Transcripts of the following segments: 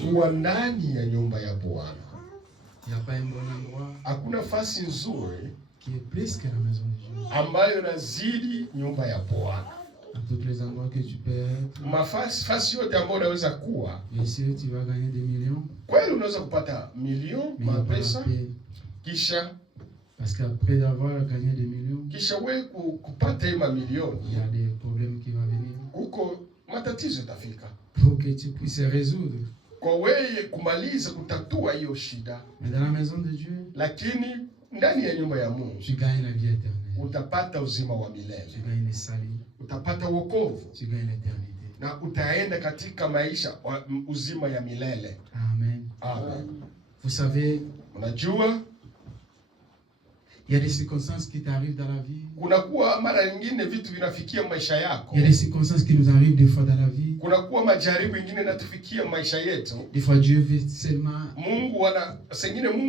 kuwa ndani ya nyumba ya Bwana. Il n'y a pas un bon endroit Hakuna nafasi nzuri qui est plus que la maison de Dieu. ambayo nazidi nyumba ya Bwana. À tous les endroits que tu peux être. Mafasi yote ambayo unaweza kuwa. Bien sûr, tu vas gagner des millions. Kweli unaweza kupata milioni mapesa. Kisha parce qu'après avoir gagné des millions, kisha wewe kupata hiyo milioni, il y a des problèmes qui vont venir. Huko matatizo yatafika. Pour que tu puisses résoudre. Kwa wewe kumaliza kutatua hiyo shida. Mais dans la maison de Dieu, lakini ndani ya nyumba ya Mungu tu gagnes la vie éternelle. Utapata uzima wa milele. Tu gagnes le salut. Utapata wokovu. Tu gagnes l'éternité. Na utaenda katika maisha uzima ya milele. Amen. Amen. Vous savez, unajua il y a des circonstances qui t'arrivent dans la vie. Kunakuwa mara nyingine vitu vinafikia maisha yako. Il y a des circonstances qui nous arrivent des fois dans la vie. Kunakuwa majaribu mengine yanatufikia maisha yetu. Des fois Dieu veut seulement Mungu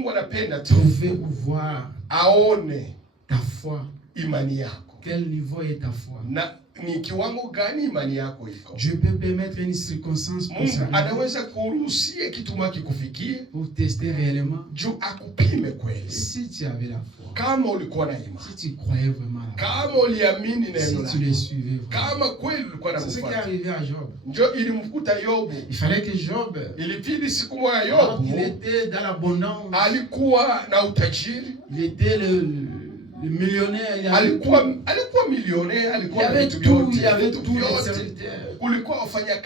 anapenda tu trouver ou voir aone ta foi. Imani yako. Quel niveau est ta foi? Na ni kiwango gani imani yako iko? Dieu peut permettre une circonstance pour ça. Anaweza kuruhusia kitu mwaki kufikie pour tester réellement. Juu akupime kweli. Si tu avais la foi. Kama ulikuwa na imani. Si tu croyais vraiment. Kama uliamini neno lako. Si tu les suivais. Kama kweli ulikuwa na kufuata. C'est ce qui est arrivé à Job. Ndio ilimkuta Yobu. Il fallait que Job. Ilibidi siku moja Yobu. Il était dans l'abondance. Alikuwa na utajiri. Il était le millionnaire. Alikuwa millionnaire, alikuwa na vitu vyote. Il avait tout les serviteurs. Kulikuwa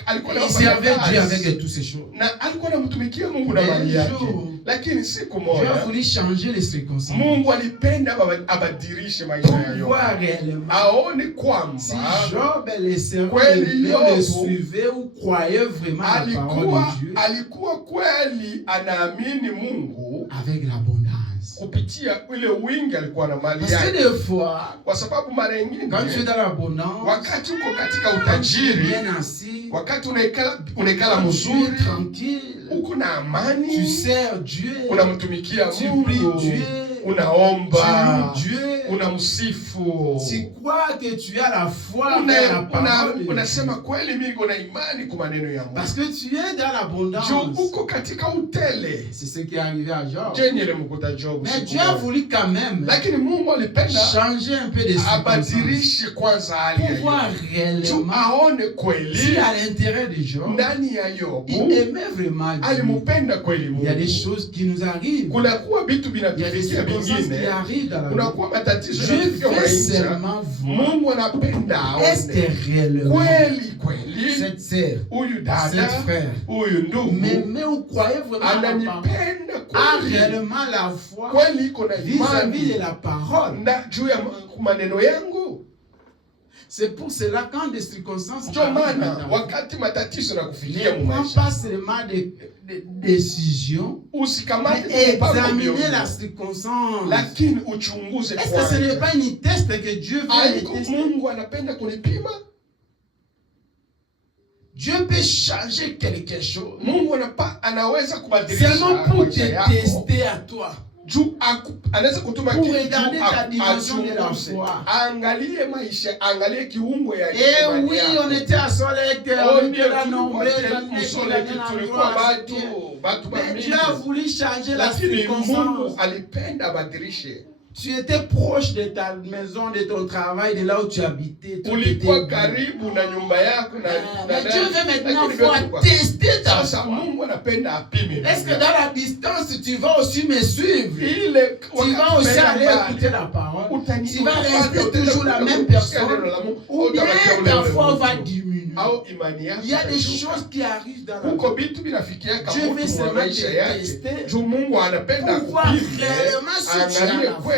alikuwa il servait Dieu avec tous ces choses. Na alikuwa anamtumikia Mungu na mali yake. Lakini siku moja Dieu a voulu changer les circonstances. Mungu alipenda abadilishe maisha ya Yobu. Aone kwamba si Job les servait, le suivait ou croyait vraiment à la parole de Dieu. Alikuwa kweli anaamini Mungu avec l'abondance. Kupitia ile wingi alikuwa na mali yake. Parce que des fois, kwa sababu mara nyingine quand tu es dans l'abondance, wakati uko katika utajiri, bien assis, wakati unaikala mzuri, tranquille, uko na amani, tu sers Dieu, unamtumikia Mungu, tu pries Dieu, unaomba Dieu, unamsifu, tu crois que tu as la foi dans la parole. Unasema kweli mimi niko na imani kwa maneno ya Mungu. Parce que tu es dans l'abondance. Uko katika utele. C'est ce qui est arrivé à Job. Mais Dieu a voulu quand même lakini Mungu alipenda changer un peu de abadilishe kwanza hali pour voir réellement aone kweli si à l'intérieur de Job ndani ya Yobu il aimait vraiment Dieu. Alimpenda kweli Mungu. Il y a des choses qui nous arrivent. Kunakuwa vitu vinatufikia vingine. Kunakuwa matatizo yanatufikia maisha. Mungu anapenda aone kweli cette sœur, huyu dada, cette frère, huyu ndugu mais vous croyez vraiment ananipenda a réellement la foi kweli iko na vis-à-vis de la parole na juu ya maneno yangu. C'est pour cela quand des circonstances wakati matatizo na kufikia mu maisha, pas seulement des décisions, examiner la circonstance. Lakini uchunguze kwanza. Est-ce que ce n'est pas une test que Dieu veut tester? Mungu anapenda kunipima. Dieu peut changer quelque chose. Mungu anaweza kubadilisha. Seulement pour te tester à toi. Anaweza kutuma kitu regarder ta dimension de la foi. Angalie maisha, angalie kiungo ya imani. Oui, on était à Soleil que on était là nombreux, tulikuwa watu mais Dieu a voulu changer la circonstance. Mungu alipenda badilishe. Tu étais proche de ta maison, de ton travail, de là où tu habitais. Ulikuwa karibu na nyumba yako mais Dieu veut maintenant voir tester ta foi. Mungu anapenda apime. Est-ce que dans la distance tu vas aussi me suivre? Tu vas aussi aller écouter la parole. Tu vas rester toujours la même personne. Ou bien ta foi va diminuer. Il y a des choses qui arrivent dans la vie. Dieu veut seulement te tester pour voir réellement si tu as la foi.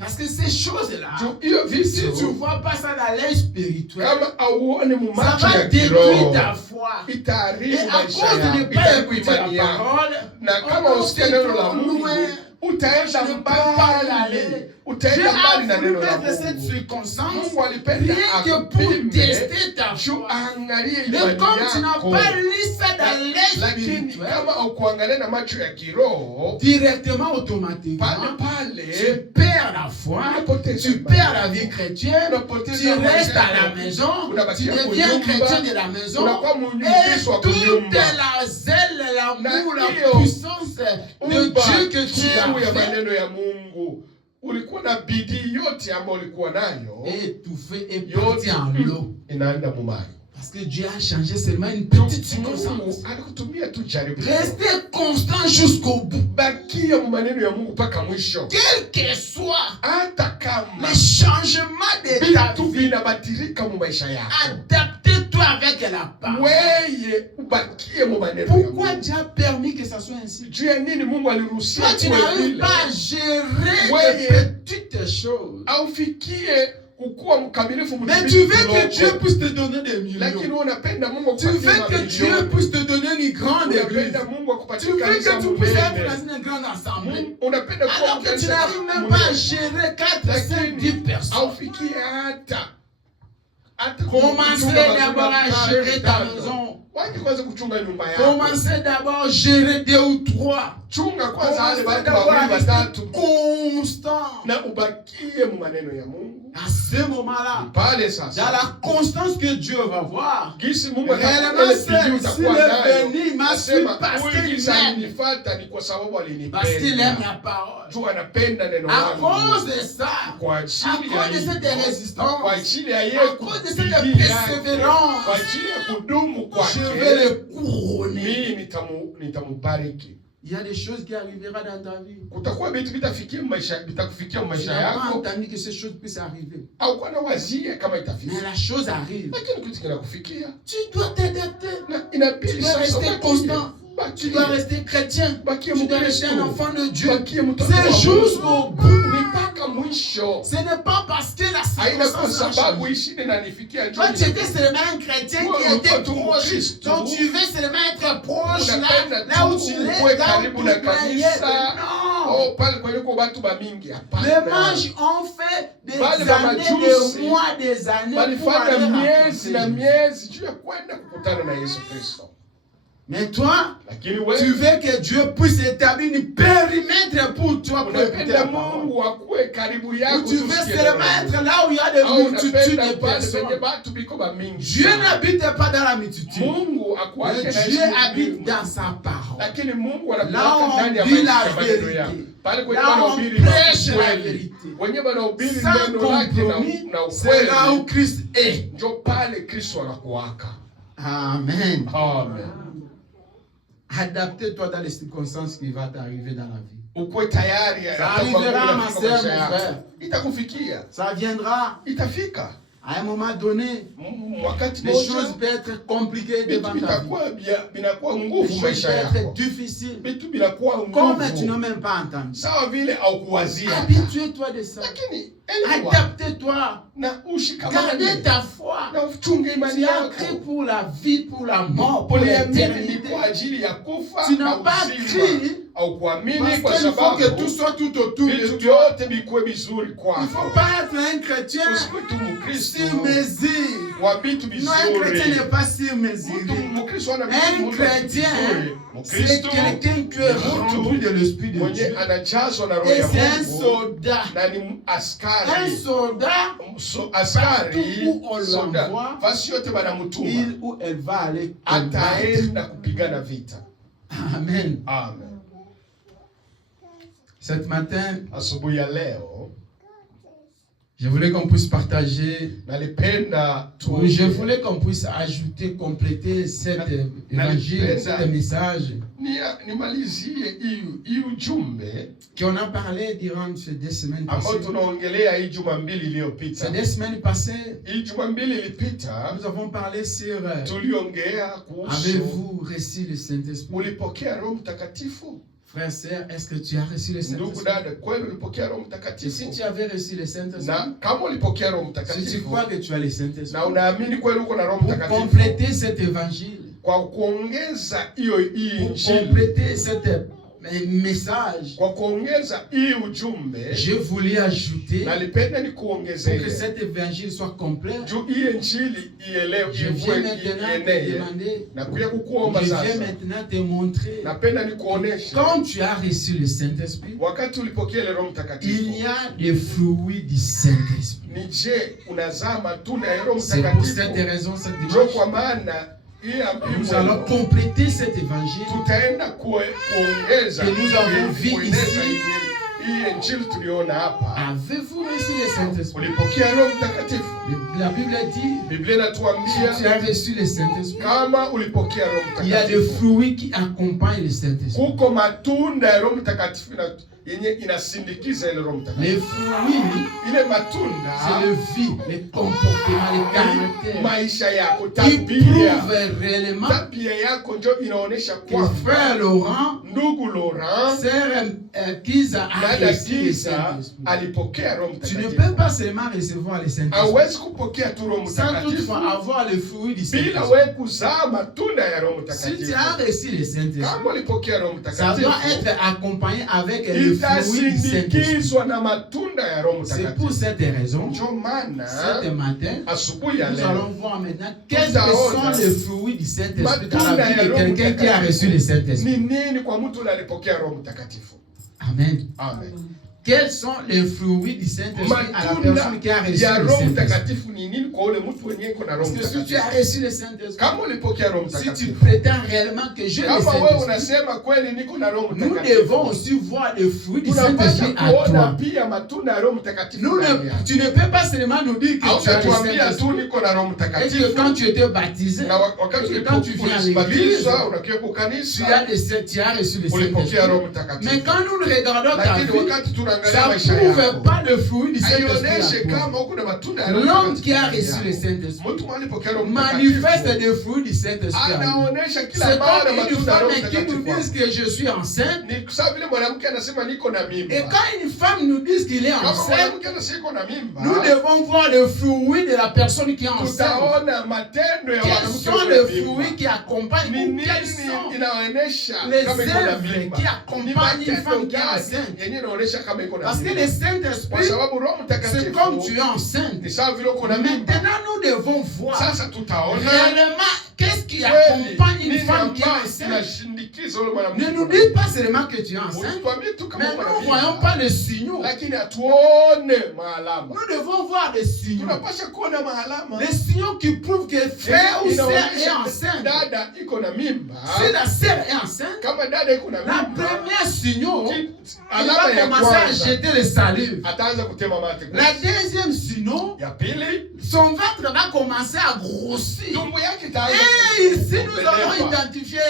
Parce que ces choses-là, si tu ne vois pas ça dans l'œil spirituel, ça va détruire ta foi. Et à cause de ne pas écouter la parole, on va loin utaenda mbali. Utaenda mbali na neno la Mungu. Alipenda akupime juu aangalie imani yako. Lakini kama ukuangalia na macho ya kiroho, directement, automatiquement, tu perds la foi, tu perds la vie chrétienne, tu restes à la maison, tu deviens chrétien de la maison, et toute la zèle, l'amour, la puissance de Dieu que tu as fait, ulikuwa na bidii yote ambayo ulikuwa nayo, étouffée et partie en l'eau. Inaenda mumai. Parce que Dieu a changé seulement une petite circonstance. Restez constant jusqu'au bout. Quel que soit le changement de ta vie, adaptez-toi avec la parole. Pourquoi Dieu a permis que ça soit ainsi? Toi, tu n'arrives pas à gérer les petites choses. Mais tu veux que Dieu puisse te donner des millions. Tu veux que Dieu puisse te donner une grande église. Tu veux que tu puisses être dans une grande assemblée. Alors que tu n'arrives même pas à gérer 4, 5, 10 personnes. Commencez d'abord à gérer ta maison. Commencez d'abord à gérer 2 ou 3. Commencez d'abord à rester constant. À ce moment-là, dans la constance que Dieu va voir, réellement s'il est venu, il m'a suivi parce qu'il m'aime. Parce qu'il aime la parole. À cause de ça, à cause de cette résistance, à cause de cette persévérance, je vais le couronner. Il y a des choses qui arriveront dans ta vie. Tu n'as pas entendu que ces choses puissent arriver. Mais la chose arrive. Tu dois t'adapter. Tu dois rester constant. Tu dois rester chrétien. Tu dois rester un enfant de Dieu. C'est jusqu'au bout. Ce n'est pas parce que la circonstance a changé. Toi, tu étais seulement un chrétien qui était proche. Donc tu veux seulement être proche là où tu es, là où tu croyais. Non. Les mages ont fait des années, des mois, des années pour aller mais toi, tu veux que Dieu puisse établir un périmètre pour toi. Pour tu veux seulement être là où il y a des multitudes de personnes. Dieu n'habite pas dans la multitude. Dieu habite dans sa parole. Là où on dit la vérité. Là où on prêche la vérité. Sans compromis, c'est là où Christ est. Amen. Amen. Adapte-toi dans les circonstances qui vont t'arriver dans la vie. Ça arrivera, ma soeur, mon frère. Ça viendra. À un moment donné, les choses peuvent être compliquées devant ta vie. Les choses peuvent être difficiles. Comme tu n'as même pas entendu. Habitue-toi de ça. Adapte-toi. Gardez ta foi. Tu as cru pour la vie, pour la mort, pour l'éternité. Tu n'as pas cru parce qu'il faut que tout soit tout autour de toi. Il ne faut pas être un chrétien sur mesure. Non, un chrétien n'est pas sur mesure. Un chrétien, c'est quelqu'un qui est rempli de l'Esprit de Dieu. Et c'est un soldat. Un soldat, partout où on l'envoie, il ou elle va aller combattre. Amen. Amen. Cet matin, je voulais qu'on puisse partager, je voulais qu'on puisse ajouter, compléter cet évangile, cet message qu'on a parlé durant ces 2 semaines passées. Ces 2 semaines passées, nous avons parlé sur avez-vous reçu le Saint-Esprit? Frère et sœur, est-ce que tu as reçu le Saint-Esprit? Si tu avais reçu le Saint-Esprit, si tu crois que tu as le Saint-Esprit, pour compléter cet évangile, pour compléter cette message, je voulais ajouter pour que cet évangile soit complet. Je viens maintenant te montrer, quand tu as reçu le Saint-Esprit, il y a des fruits du Saint-Esprit. C'est pour cette raison, cette dimanche, nous allons compléter cet évangile que nous avons vu ici. Avez-vous reçu le Saint-Esprit? La Bible dit, si tu as reçu le Saint-Esprit, il y a des fruits qui accompagnent le Saint-Esprit. Les fruits, c'est le vie, les comportements, les caractères qui prouvent réellement que frère Laurent, sœur Kiza a reçu le Saint-Esprit. Tu ne peux pas seulement recevoir le Saint-Esprit sans toutefois avoir le fruit du Saint-Esprit. Si tu as reçu le Saint-Esprit, ça doit être accompagné avec le fruit du Saint-Esprit. C'est pour cette raison, ce matin, nous allons voir maintenant quels sont les fruits du Saint-Esprit dans la vie de quelqu'un qui a reçu le Saint-Esprit. Amen. Amen. Quels sont les fruits du Saint-Esprit à la personne qui a reçu le Saint-Esprit? Parce que si tu as reçu le Saint-Esprit, si tu prétends réellement que je le Saint-Esprit, nous devons aussi voir les fruits du Saint-Esprit à toi. Tu ne peux pas seulement nous dire que tu as le Saint-Esprit et que quand tu étais baptisé, et que quand tu viens à l'église, tu as reçu le Saint-Esprit. Mais quand nous regardons ta vie, ça ne prouve pas le fruit du Saint-Esprit. L'homme qui a reçu le Saint-Esprit manifeste des fruits du Saint-Esprit. C'est comme une femme qui nous dit que je suis enceinte. Et quand une femme nous dit qu'il est enceinte, nous devons voir le fruit de la personne qui est enceinte. Quels sont les fruits qui accompagnent, quels sont les œuvres qui accompagnent une femme qui est enceinte? Parce que le Saint-Esprit, c'est comme tu es enceinte. Maintenant, nous devons voir réellement qu'est-ce qui accompagne une femme qui est enceinte. Ne nous dites pas seulement que tu es enceinte, mais nous ne voyons pas les signaux. Nous devons voir des signaux. Les signaux qui prouvent que frère ou sœur est enceinte. Si la sœur est enceinte, la première signaux, il va commencer à jeter les salives. La deuxième signaux, son ventre va commencer à grossir. Et ici, nous allons identifier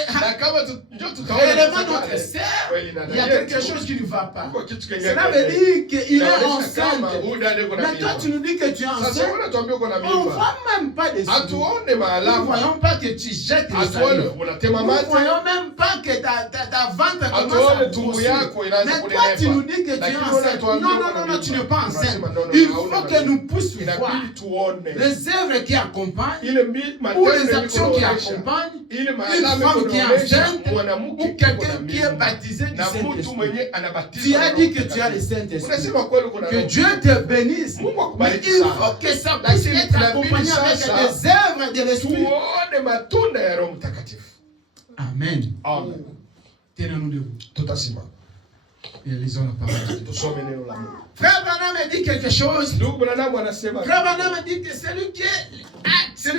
réellement notre sœur. Il y a quelque chose qui ne va pas. Cela veut dire qu'il est enceinte. Mais toi, tu nous dis que tu es enceinte. On ne voit même pas des signes. Nous ne voyons pas que tu jettes les salives. Nous ne voyons même pas que ta ventre commence à grossir. Mais toi, tu nous dis que tu es enceinte. Non, tu n'es pas enceinte. Il faut que nous puissions voir les œuvres qui accompagnent ou les actions qui accompagnent une femme qui est enceinte ou quelqu'un qui est baptisé du Saint-Esprit. Tu as dit que tu as le Saint-Esprit. Que Dieu te bénisse. Mais il faut que ça puisse être accompagné avec des œuvres de l'Esprit. Amen. Tenons-nous debout. Et lisons la parole. Frère Branham dit quelque chose. Frère Branham dit que celui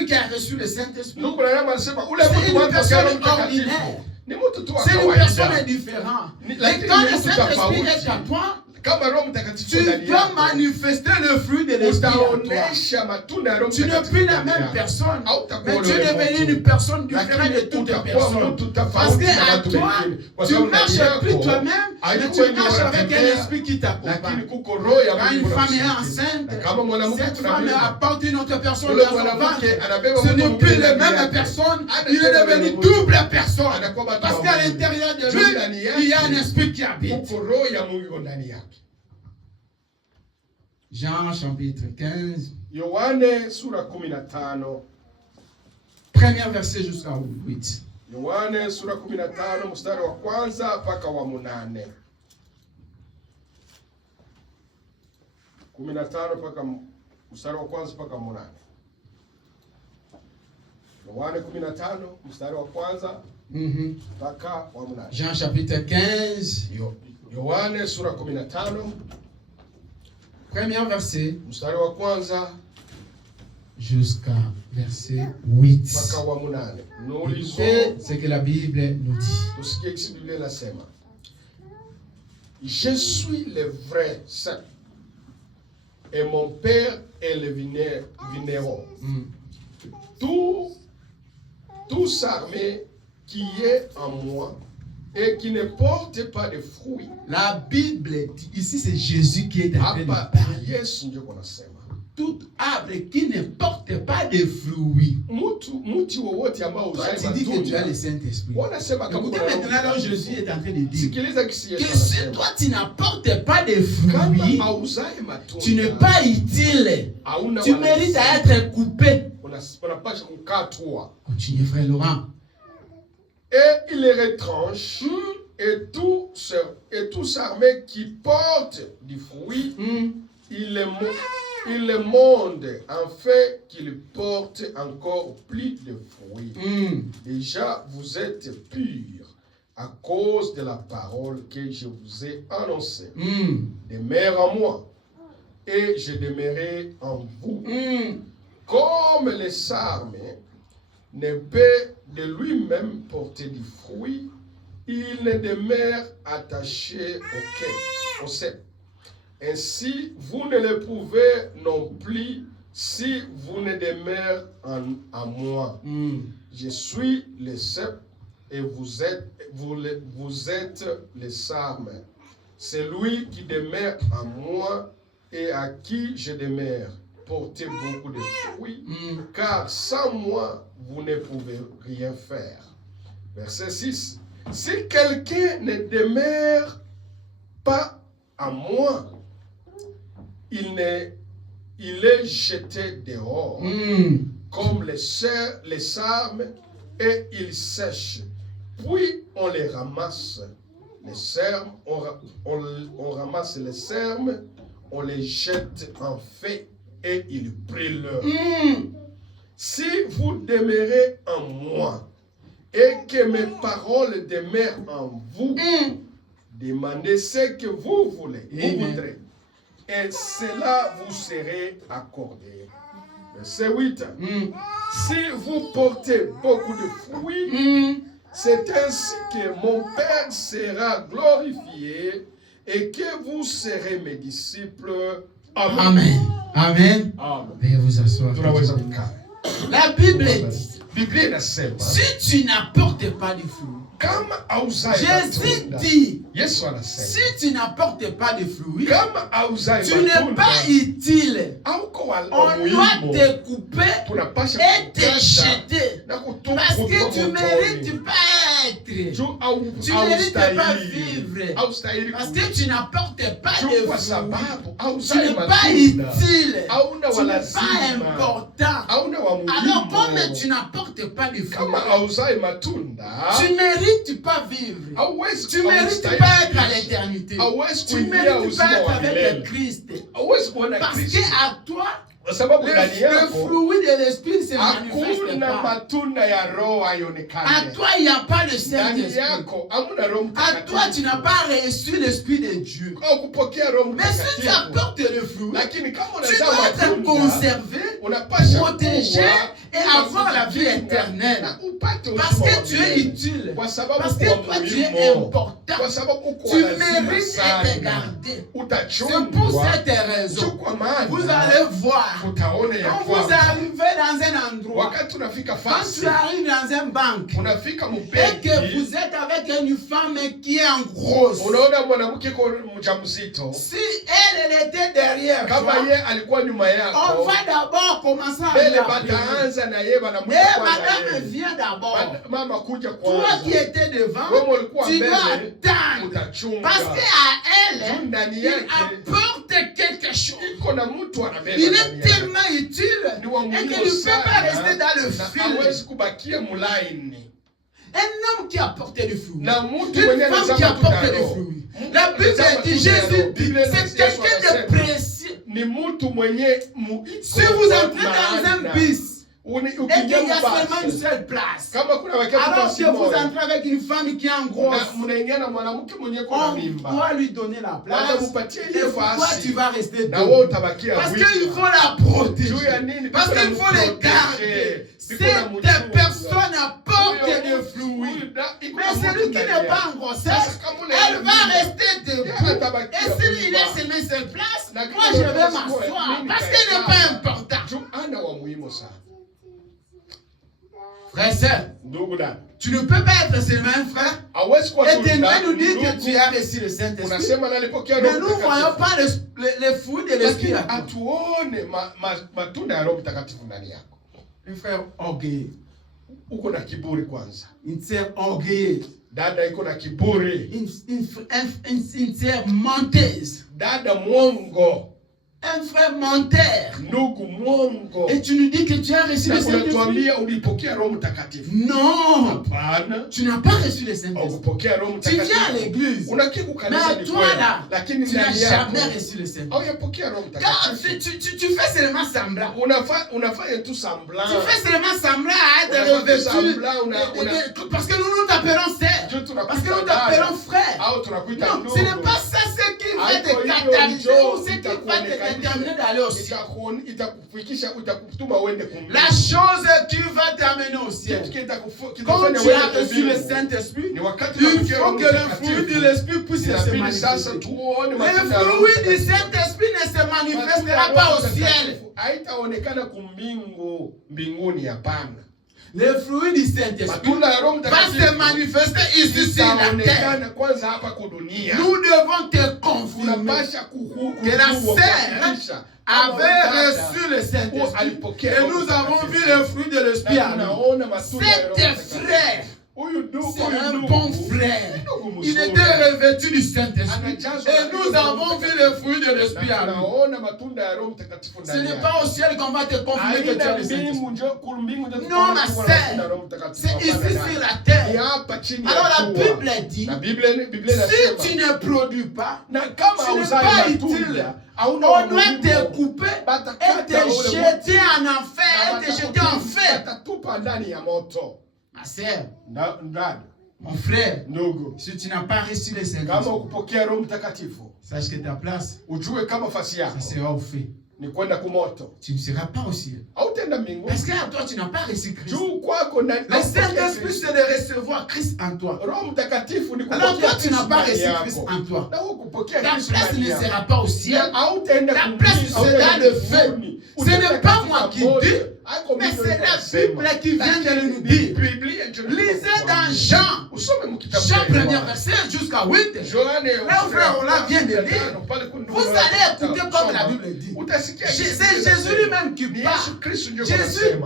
qui a reçu le Saint-Esprit, c'est une personne ordinaire. C'est une personne indifférente. Et quand le Saint-Esprit est à toi, tu dois manifester le fruit de l'Esprit en toi. Tu n'es plus la même personne, mais tu es devenu une personne différente de toutes les personnes. Parce qu'à toi, tu ne marches plus toi-même, mais tu marches avec un esprit qui t'accompagne. Quand une femme est enceinte, cette femme apporte une autre personne dans son ventre. Ce n'est plus la même personne, il est devenu double personne. Parce qu'à l'intérieur de lui, il y a un esprit qui habite. Jean chapitre 15. Premier verset jusqu'à 8. Yohane sura 15 mstari wa kwanza mpaka wa 8. 15 mpaka mstari wa kwanza mpaka 8. Yohane 15 mstari wa kwanza mpaka wa 8. Jean chapitre 15. Yohane sura 15. Premier verset. Mstari wa kwanza jusqu'à verset 8. mpaka wa 8. Nous lisons ce que la Bible nous dit. Tusikie kisi Biblia inasema. Je suis le vrai saint et mon père est le vigneron. Tout sarment qui est en moi et qui ne porte pas de fruits. La Bible dit, ici c'est Jésus qui est en train de parler. Yesu ndio kunasema. Tout arbre qui ne porte pas de fruits. Muti wowote ambao uzai matunda. Tu dis que tu as le Saint-Esprit. Écoutez maintenant là Jésus est en train de dire que si toi tu n'apportes pas de fruits, tu n'es pas utile. Tu mérites à être coupé. Continue frère Laurent. Et il les retranche et tout sarment qui porte du fruit, il le monde en fait qu'il porte encore plus de fruits. Déjà, vous êtes purs à cause de la parole que je vous ai annoncée. Demeurez en moi et je demeurerai en vous. Comme le sarment ne peut de lui-même porter du fruit, il ne demeure attaché au cep. Ainsi, vous ne le pouvez non plus si vous ne demeurez en moi. Je suis le cep et vous êtes le sarment. Celui qui demeure en moi et à qui je demeure, portez beaucoup de fruits, car sans moi, vous ne pouvez rien faire. Verset 6. Si quelqu'un ne demeure pas en moi, il est jeté dehors, comme les sarmes, et il sèche. Puis on les ramasse. Les sermes, on ramasse les sermes, on les jette en feu et ils brûlent. Si vous demeurez en moi et que mes paroles demeurent en vous, demandez ce que vous voulez, vous voudrez, et cela vous serait accordé. Verset 8. Si vous portez beaucoup de fruits, c'est ainsi que mon Père sera glorifié et que vous serez mes disciples. Amen. Amen. Veuillez vous asseoir. La Bible dit, si tu n'apportes pas de fruits, Jésus dit, si tu n'apportes pas de fruits, tu n'es pas utile. On doit te couper et te jeter. Parce que tu ne mérites pas être. Tu ne mérites pas vivre. Parce que tu n'apportes pas de fruits. Tu n'es pas utile. Tu n'es pas important. Alors comme tu n'apportes pas de fruits, tu mérites pas vivre. Tu mérites pas être à l'éternité. Tu mérites pas être avec le Christ. Parce que à toi, le fruit de l'esprit se manifeste pas. À toi, il n'y a pas le Saint-Esprit. À toi, tu n'as pas reçu l'Esprit de Dieu. Mais si tu apportes le fruit, tu dois être conservé, protégé et avoir la vie éternelle. Parce que tu es utile. Parce que toi, tu es important. Tu mérites être gardé. C'est pour cette raison. Vous allez voir. Quand vous arrivez dans un endroit, quand tu arrives dans un banque, et que vous êtes avec une femme qui est en grosse, si elle était derrière toi, on va d'abord commencer à l'appeler. Et madame vient d'abord. Toi qui étais devant, tu dois attendre. Parce qu'à elle, il apporte quelque chose. Il est tellement utile et qu'il ne peut pas rester dans le fil. Un homme qui a porté du fruit. Une femme qui a porté du fruit. La Bible dit, Jésus dit, c'est quelqu'un de précieux. Si vous entrez dans un bus, et qu'il y a seulement une seule place, alors que vous entrez avec une femme qui est en grosse, on doit lui donner la place. Et pourquoi tu vas rester debout? Parce qu'il faut la protéger. Parce qu'il faut les garder. Cette personne apporte des fluides. Mais celui qui n'est pas en grossesse, elle va rester debout. Et s'il est seulement une seule place, moi je vais m'asseoir. Parce qu'elle n'est pas importante. Frère, sœur, tu ne peux pas être seulement un frère et tu nous dire que tu as reçu le Saint-Esprit. Mais nous ne voyons pas les fruits de l'Esprit. Un frère orgueilleux. Une sœur orgueilleuse. Une sœur menteuse. Un frère menteur. Et tu nous dis que tu as reçu le Saint-Esprit. Non. Tu n'as pas reçu le Saint-Esprit. Tu viens à l'église. Mais à toi là, tu n'as jamais reçu le Saint-Esprit. Car tu fais seulement semblant. Tu fais seulement semblant à être revêtu. Parce que nous t'appelons sœur. Parce que nous t'appelons frère. Non, ce n'est pas ça ce qui va te catalyser ou ce qui va te déterminer d'aller au ciel. La chose qui va t'amener au ciel, quand tu as reçu le Saint-Esprit, il faut que le fruit de l'Esprit puisse se manifester. Le fruit du Saint-Esprit ne se manifestera pas au ciel. Le fruit du Saint-Esprit va se manifester ici sur la terre. Nous devons te confirmer que la sœur avait reçu le Saint-Esprit. Et nous avons vu le fruit de l'Esprit. Cet frère, c'est un bon frère. Il était revêtu du Saint-Esprit. Et nous avons vu le fruit de l'Esprit. Ce n'est pas au ciel qu'on va te confirmer que tu as le Saint-Esprit. Non, ma sœur. C'est ici sur la terre. Alors la Bible dit, si tu ne produis pas, tu n'es pas utile. On doit te couper et te jeter en enfer. Et te jeter en feu. Ma sœur, mon frère, si tu n'as pas reçu le Saint-Esprit, sache que ta place, ça sera au feu. Tu ne seras pas au ciel. Parce que toi, tu n'as pas reçu Christ. Le Saint-Esprit, c'est de recevoir Christ en toi. Alors toi, tu n'as pas reçu Christ en toi. Ta place ne sera pas au ciel. Ta place sera le feu. Ce n'est pas moi qui dis, mais c'est la Bible qui vient de nous dire. Lisez dans Jean, Jean 1er verset jusqu'à 8. Là où frère Ola vient de lire, vous allez écouter comme la Bible dit. C'est Jésus lui-même qui parle. Jésus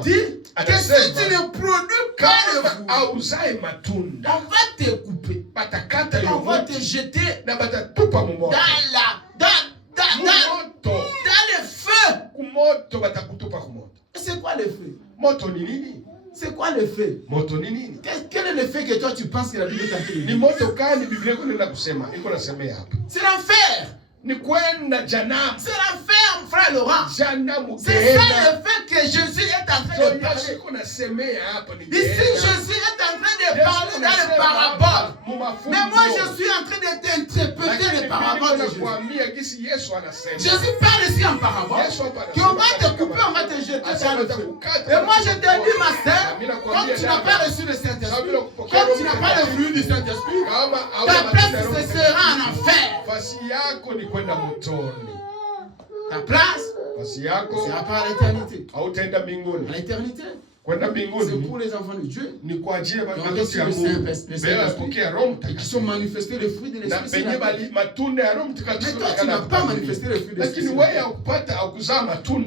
dit que si tu ne produis pas le fruit, on va te couper. On va te jeter dans le feu. C'est quoi le feu? C'est quoi le feu? Quel est le feu que toi tu penses que la Bible t'a dit? C'est l'enfer. C'est l'enfer, mon frère Laurent. C'est ça le fait que Jésus est en train de parler. Ici, Jésus est en train de parler dans les paraboles. Mais moi, je suis en train de t'interpréter les paraboles de Jésus. Jésus parle ici en parabole. On va te couper, on va te jeter dans le feu. Et moi, je te dis, ma sœur, quand tu n'as pas reçu le Saint-Esprit, quand tu n'as pas le fruit du Saint-Esprit, ta place ce sera en enfer. Ta place sera pas à l'éternité. À l'éternité. C'est pour les enfants de Dieu. Qui sont manifestés le fruit de l'Esprit. Mais toi, tu n'as pas manifesté le fruit de l'Esprit.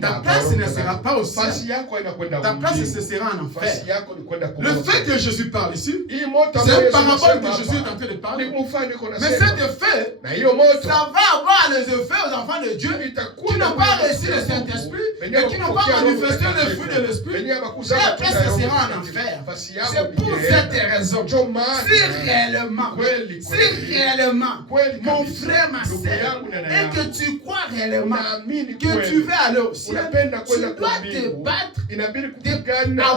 Ta place ne sera pas au ciel. Ta place ce sera en enfer. Le fait que Jésus parle ici, c'est un parabole que Jésus est en train de parler. Mais cet effet, ça va avoir les effets aux enfants de Dieu qui n'ont pas reçu le Saint-Esprit et qui n'ont pas manifesté le fruit de l'Esprit. après ça sera en enfer. C'est pour cette raison. Si réellement, mon frère, ma sœur, et que tu crois réellement que tu vas aller au ciel, tu dois te battre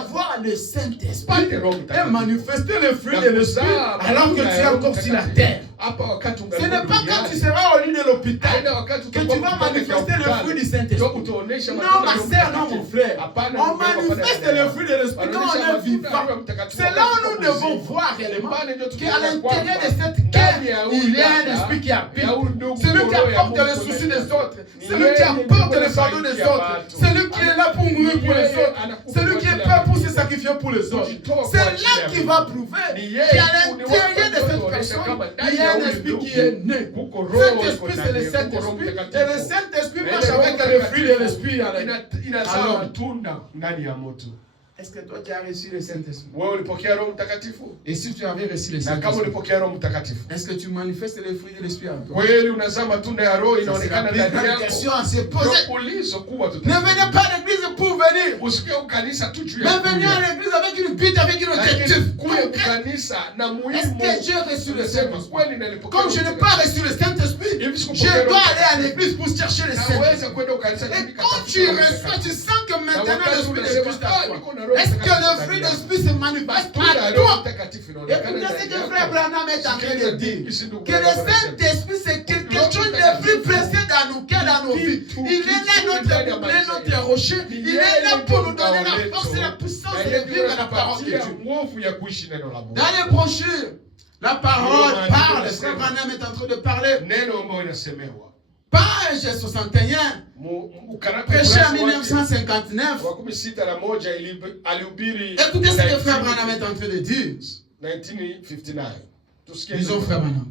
avoir le Saint-Esprit et manifester le fruit de l'Esprit alors que tu es encore sur la terre. Ce n'est pas quand tu seras au lit de l'hôpital que tu vas manifester le fruit du Saint-Esprit. Non, ma sœur, non, mon frère. On manifeste le fruit de l'Esprit quand on est vivant. C'est là où nous devons voir réellement qu'à l'intérieur de cette guerre, il y a un esprit qui habite. Celui qui apporte les soucis des autres. Celui qui apporte les fardeaux des autres. Celui qui est là pour mourir pour les autres. Celui qui est prêt pour se sacrifier pour les autres. C'est là qu'il va prouver qu'à l'intérieur de cette personne, il y a un esprit qui est né. Cet esprit, c'est le Saint-Esprit. Et le Saint-Esprit marche avec le fruit de l'esprit. Alors, est-ce que toi tu as reçu le Saint-Esprit? Et si tu avais reçu le Saint-Esprit, est-ce que tu manifestes les fruits de l'esprit en toi? La question à se poser. Ne venez pas à l'église pour venir. Mais venez à l'église avec une but, avec une objectif. Est-ce que j'ai reçu le Saint-Esprit? Comme je n'ai pas reçu le Saint-Esprit, je dois aller à l'église pour chercher le Saint-Esprit. Et quand tu reçois, tu sens que maintenant l'Esprit de Christ à toi. Est-ce que le fruit de l'Esprit se manifeste à toi? Écoutez ce que frère Branham est en train de dire. Que le Saint-Esprit, c'est quelque chose de plus précieux dans nos cœurs, dans nos vies. Il est là notre rocher. Il est là pour nous donner la force et la puissance de vivre la parole de Dieu. Dans les brochures, la parole parle. Frère Branham est en train de parler. Page 61, prêché en 1959. Écoutez ce que frère Branham est en train de dire. 1959. Disons frère Branham.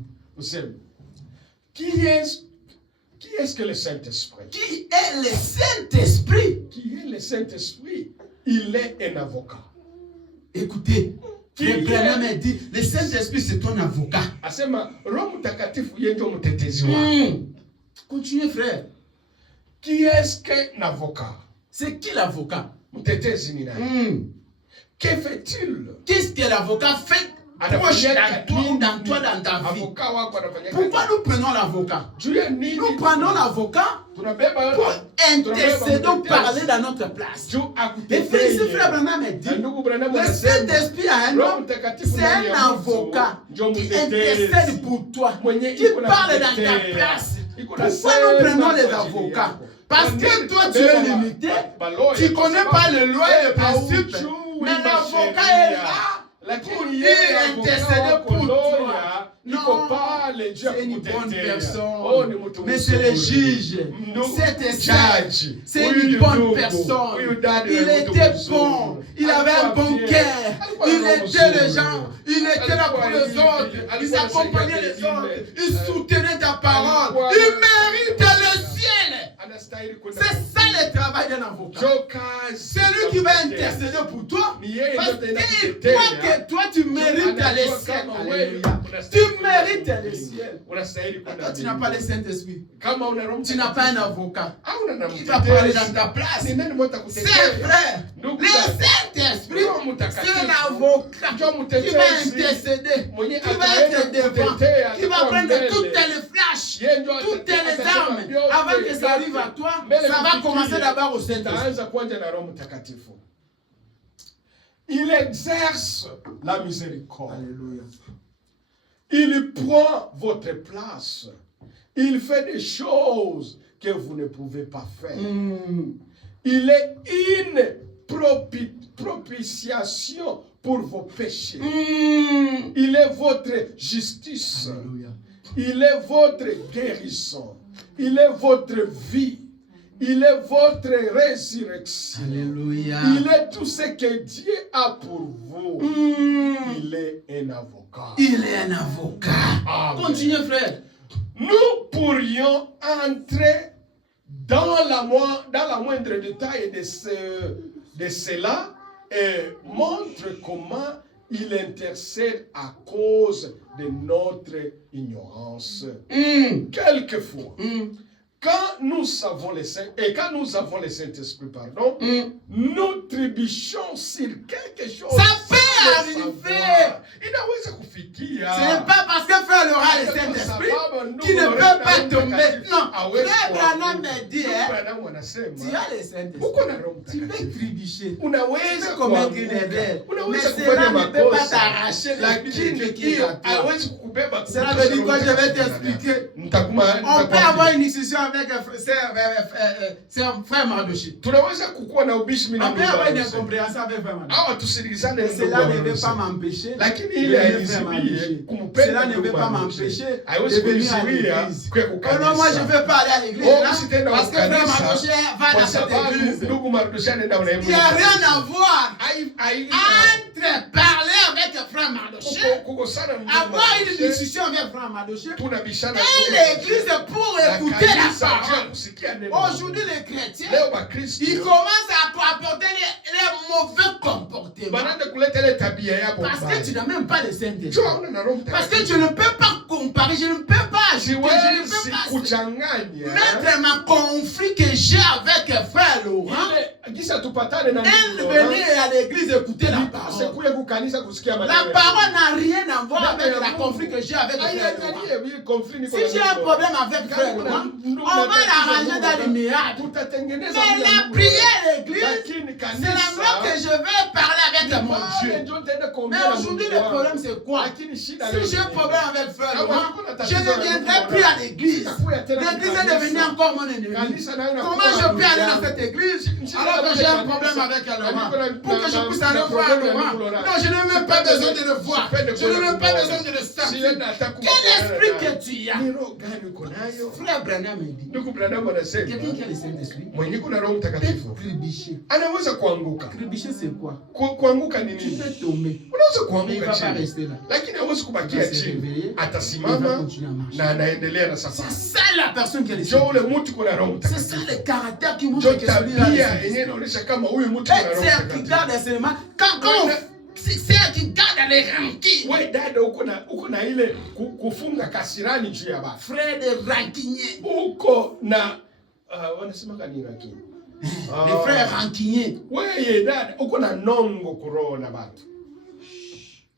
Qui est-ce que le Saint-Esprit? Qui est le Saint-Esprit? Qui est le Saint-Esprit? Il est un avocat. Écoutez, frère Branham a dit, le Saint-Esprit c'est ton avocat. Continuez, frère. Qui est-ce qu'un avocat? C'est qui l'avocat? Que fait-il? Qu'est-ce que l'avocat fait proche dans toi, dans ta vie? Pourquoi nous prenons l'avocat? Nous prenons l'avocat pour intercéder ou parler dans notre place. Et frère, ici, frère Branham a dit, le Saint-Esprit a un homme, c'est un avocat qui intercède pour toi, qui parle dans ta place. Pourquoi nous prenons les avocats? Parce que toi tu es limité, tu ne connais pas les lois et les principes, mais l'avocat est là pour intercéder pour toi. Non, c'est une bonne personne, mais c'est le juge, c'est une bonne personne. Il était bon, il avait un bon cœur, il aidait les gens, il était là pour les autres, il accompagnait les autres, il soutenait ta parole, il mérite le ciel. C'est ça le travail d'un avocat. C'est lui qui va intercéder pour toi, parce qu'il croit que toi tu mérites le ciel. Tu mérites le ciel. Tu n'as pas le Saint-Esprit. Tu n'as pas un avocat qui va parler dans ta place. C'est vrai. Le Saint-Esprit, c'est un avocat qui va intercéder, qui va être devant, qui va prendre toutes les flashs, toutes les armes. Avant que ça arrive à toi, ça va commencer d'abord au Saint-Esprit. Il exerce la miséricorde. Alléluia. Il prend votre place. Il fait des choses que vous ne pouvez pas faire. Il est une propitiation pour vos péchés. Il est votre justice. Alléluia. Il est votre guérison. Il est votre vie. Il est votre résurrection. Alléluia. Il est tout ce que Dieu a pour vous. Il est un avocat. Il est un avocat. Amen. Continuez, frère. Nous pourrions entrer dans la moindre détail de cela et montre comment il intercède à cause de notre ignorance. Quelquefois, Quand nous avons les Saint-Esprit, pardon, nous trébuchons sur quelque chose. Ça peut arriver. Inaweza kufikia. Ce n'est pas parce que frère aura le Saint-Esprit qu'il ne peut pas tomber. Non. Frère Branham me dit, tu as le Saint-Esprit. Tu peux trébucher. Tu peux commettre une erreur. Mais cela ne peut pas t'arracher le Dieu qui est à toi. Cela veut dire quoi? Je vais t'expliquer. On peut avoir une discussion avec frère Mardoché. On peut avoir une incompréhension avec frère Mardoché. Cela ne veut pas m'empêcher de venir frère Mardoché. Cela ne veut pas m'empêcher de venir à l'église. Non, moi je ne veux pas aller à l'église parce que frère Mardoché va dans cette église. Il n'y a rien à voir entre parler avec frère Mardoché, avoir une discussion avec frère Mardoché et l'église pour écouter la parole. Aujourd'hui, les chrétiens, ils commencent à apporter les mauvais comportements. Parce que tu n'as même pas le Saint-Esprit. Parce que je ne peux pas comparer, je ne peux pas ajouter, je ne peux pas mettre ma conflit que j'ai avec frère Laurent. Elle venait à l'église écouter la parole. La parole n'a rien à voir avec la conflit que j'ai avec frère Laurent. Si j'ai un problème avec frère Laurent, on va l'arranger dans le miracle. Mais la prière à l'église, c'est la fois que je vais parler avec mon Dieu. Mais aujourd'hui, le problème, c'est quoi? Si j'ai un problème avec frère Laurent, je ne viendrai plus à l'église. L'église est devenue encore mon ennemi. Comment je peux aller dans cette église alors que j'ai un problème avec Laurent? Pour que je puisse aller voir Laurent. Non, je n'ai même pas besoin de le voir. Je n'ai même pas besoin de le sentir. Quel esprit que tu as? Frère Branham me dit, quelqu'un qui a le Saint-Esprit peut trébucher. Trébucher, c'est quoi? Tu peux tomber. Mais il ne va pas rester là. C'est ça la personne qui a le Saint-Esprit. C'est ça le caractère qui montre que celui-là a le Saint-Esprit. C'est qui garde seulement quand c'est elle qui garde les rancines. Ouais, dada uko na ile kufunga kasirani juu ya baba. Frère de rancunier. Uko na wanasema gani rancunier? Les frères rancuniers. Ouais, dada uko na nongo corona batu.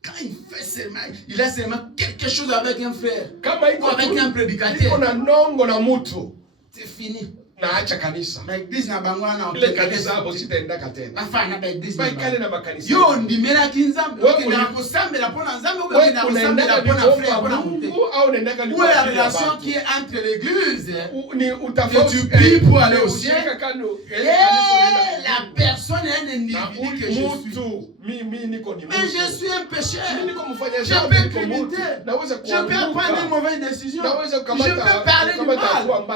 Quand il fait seulement, il a seulement quelque chose avec un frère. Kama iko avec un prédicateur. Iko na nongo na mutu. C'est fini. Naacha kanisa. L'église na bangwana ile kanisa hapo sitaendaka tena. Afana ba église. Baikale na makanisa. Yo ndimela kinzambe, okina kusambela pona nzambe, okina kusambela pona frère, pona monter. Au nendaka ni. Où est la relation qui est entre l'église ni utafauti tu pries pour aller au ciel? Et la personne est un individu que je suis. Mais je suis un pécheur. Je peux criminer. Je peux prendre une mauvaise décision. Je peux parler du mal.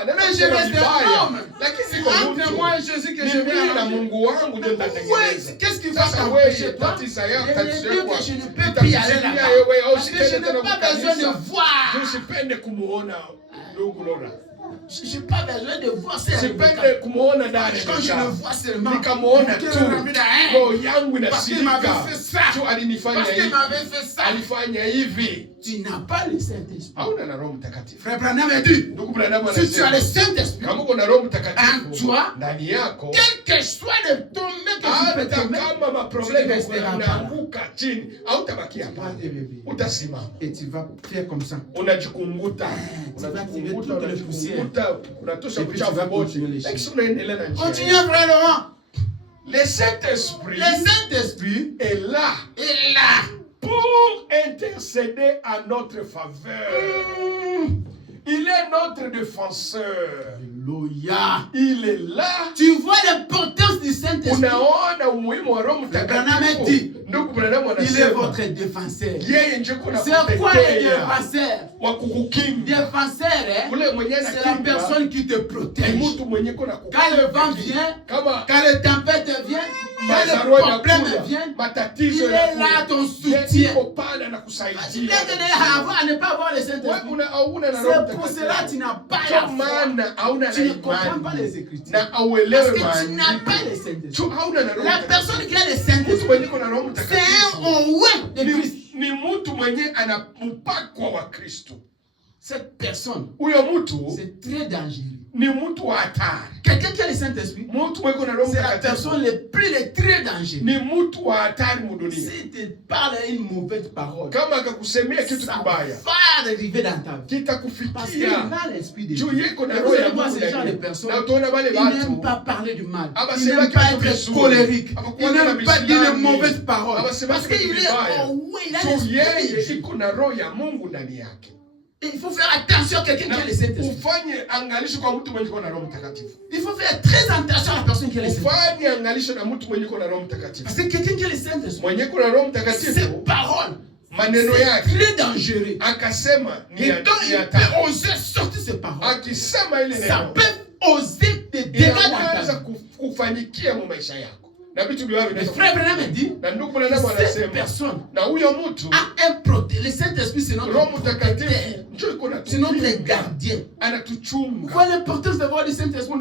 Mais je reste un homme. Entre moi et Jésus que je viens. Qu'est-ce qui va t'empêcher toi? Je ne peux plus aller là-bas. Parce que je n'ai pas besoin de voir. Je n'ai pas besoin de voir ça. Quand je le vois seulement, parce qu'il m'avait fait ça. Parce qu'il m'avait fait ça. Tu n'as pas le Saint-Esprit. Frère Branham a dit, si tu as le Saint-Esprit en toi, quel que soit le tombé que tu peux tomber, tu ne resteras pas. Et tu vas faire comme ça. Tu vas tirer toute la poussière. Et puis tu vas continuer les choses. Continue, frère Laurent. Le Saint-Esprit est là. Pour intercéder à notre faveur. Il est notre défenseur. Alléluia. Il est là. Tu vois l'importance du Saint-Esprit. Il est votre défenseur. C'est quoi le défenseur? Défenseur, c'est la personne qui te protège. Quand le vent vient, quand le tempête vient, quand le problème vient, il est là ton soutien. Tu viens à ne pas avoir le Saint-Esprit. C'est pour cela que tu n'as pas la foi. Tu ne comprends pas les Écritures. Parce que tu n'as pas le Saint-Esprit. La personne qui a le Saint-Esprit, c'est un oué de Christ. cette personne, c'est très dangereux. Quelqu'un qui a le Saint-Esprit, c'est la personne le très dangereux. Si tu parles une mauvaise parole, ça va arriver dans ta vie. Parce qu'il a l'Esprit de Dieu. Et vous allez voir ce genre de personnes, ils n'aiment pas parler du mal. Ils n'aiment pas être colériques. Ils n'aiment pas dire de mauvaises paroles. Parce qu'il est, il a l'Esprit de Dieu. Il faut faire attention à quelqu'un qui a le Saint-Esprit. Il faut faire très attention à la personne qui a le Saint-Esprit. Parce que quelqu'un qui a le Saint-Esprit, ses paroles, c'est très dangereux. Et quand il peut oser sortir ses paroles, ça peut oser te dégâts dans ta vie. Le frère Branham dit que cette personne a un protecteur. Le Saint-Esprit, c'est notre protecteur. C'est notre gardien. Vous voyez l'importance d'avoir le Saint-Esprit.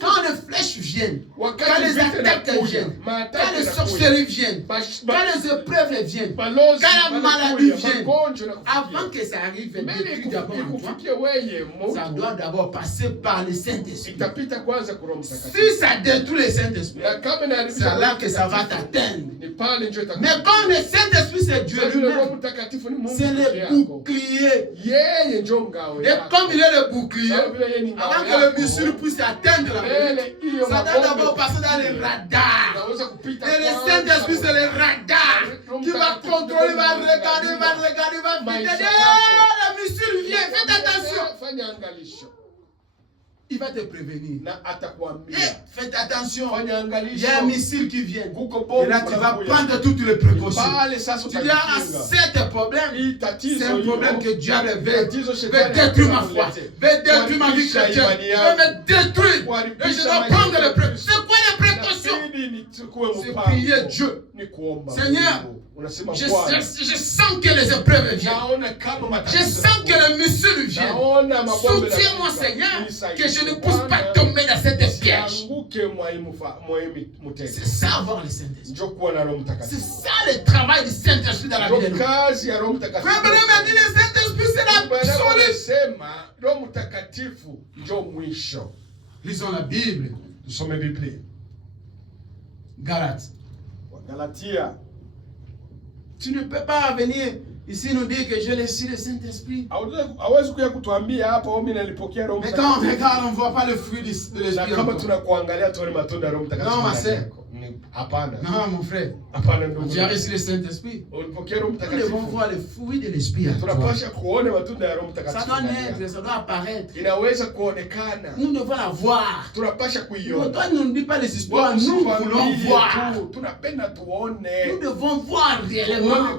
Quand les flèches viennent, quand les attaques viennent, quand les sorcelleries viennent, quand les épreuves viennent, quand la maladie vient, avant que ça arrive, ça doit d'abord passer par le Saint-Esprit. Si ça détruit le Saint-Esprit, c'est là que ça va t'atteindre. Mais quand le Saint-Esprit, c'est Dieu lui-même, c'est le bouclier. Et comme il est le bouclier, avant que le missile puisse atteindre la ville, ça doit d'abord passer dans les radars. Et le Saint-Esprit, c'est le radar qui va contrôler, va regarder, va vider. Le missile vient, faites attention. Il va te prévenir. Faites attention. Il y a un missile qui vient. Et là, tu vas prendre toutes les précautions. Tu dis, c'est un problème. C'est un problème que Dieu veut détruire ma foi. Veut détruire ma vie chrétienne. Veut me détruire. Et je dois prendre les précautions. C'est quoi les précautions? C'est prier Dieu. Seigneur, je sens que les épreuves viennent. Je sens que le missile vient. Soutiens-moi, Seigneur, que je ne puisse pas tomber dans cette piège. C'est ça avoir le Saint-Esprit. C'est ça le travail du Saint-Esprit dans la vie de nous. Frère Branham a dit le Saint-Esprit, c'est l'absolu. Lisons la Bible. Galates. Galatia. Tu ne peux pas venir ici nous dire que j'ai laissé le Saint-Esprit. Mais quand on regarde, on ne voit pas le fruit de l'Esprit. Non, ma sœur. Non, mon frère. Tu as reçu le Saint-Esprit. Nous devons voir le fruit de l'Esprit. Ça doit naître, ça doit apparaître. Nous devons la voir. Toi, ne nous dis pas les histoires, nous voulons voir. Nous devons voir réellement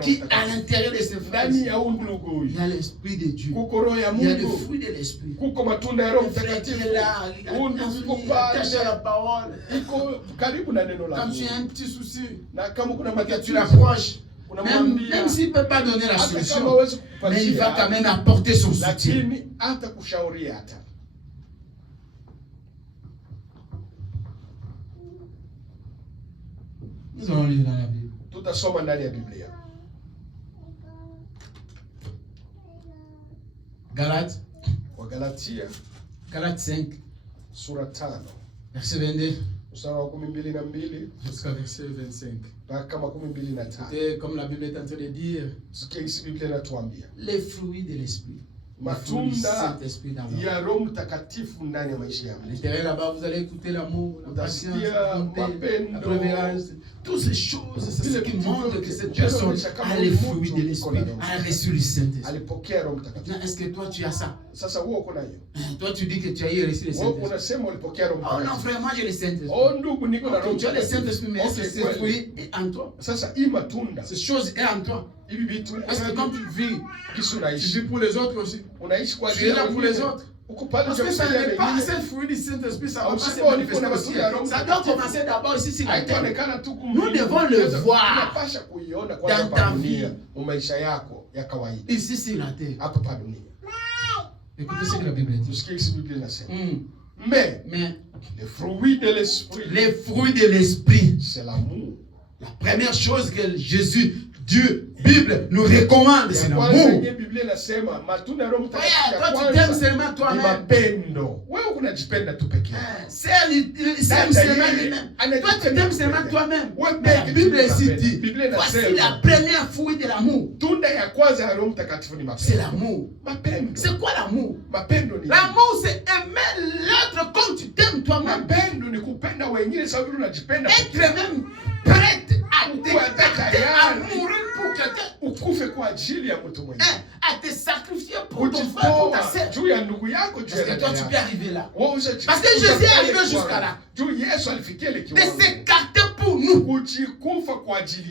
qui à l'intérieur de ces phrases, il y a l'Esprit de Dieu. Il y a le fruit de l'Esprit. Le frère qui est là, attache à la parole. Comme tu as un petit souci, que tu l'approches, même s'il ne peut pas donner la solution, mais il va quand même apporter son soutien. Nous allons lire dans la Bible. Tutasoma ndani ya Biblia. Galates. Wagalatia. Galates 5. Sura 5. Verset 22. Mstari wa 12 jusqu'à verset 25. Mpaka 25. Et comme la Bible est en train de dire, les fruits de l'Esprit. Matunda ya Roho Mtakatifu ndani ya maisha yako. Là-bas, vous allez écouter l'amour, la patience, la bonté, la prévéance. Toutes ces choses, c'est ce qui montre que cette personne a les fruits de l'Esprit, a reçu le Saint-Esprit. Est-ce que toi tu as ça? Toi tu dis que tu as reçu le Saint-Esprit. Oh non frère, moi j'ai le Saint-Esprit. Tu as le Saint-Esprit, mais est-ce que ce fruit est en toi? Cette chose est en toi. Est-ce que quand tu vis pour les autres aussi? Tu es là pour les autres. Parce que ça n'est pas assez fruit du Saint-Esprit, ça va pas se manifester aussi. Ça doit commencer d'abord ici sur la terre. Nous devons le voir dans ta vie, ici sur la terre. Écoutez ce que la Bible dit. Mais les fruits de l'Esprit, c'est l'amour. La première chose que Dieu Bible nous recommande, c'est l'amour. Toi, tu t'aimes seulement toi-même. C'est seulement lui-même. Toi, tu t'aimes seulement toi-même. Mais la Bible ici dit, voici la première fruit de l'amour. C'est l'amour. C'est quoi l'amour? L'amour, c'est aimer l'autre comme tu t'aimes toi-même. Être même prête à mourir pour quelqu'un. À te sacrifier pour ton frère, pour ta sœur. Parce que toi, tu peux arriver là. Parce que Jésus est arrivé jusqu'à là. De s'écarter pour nous.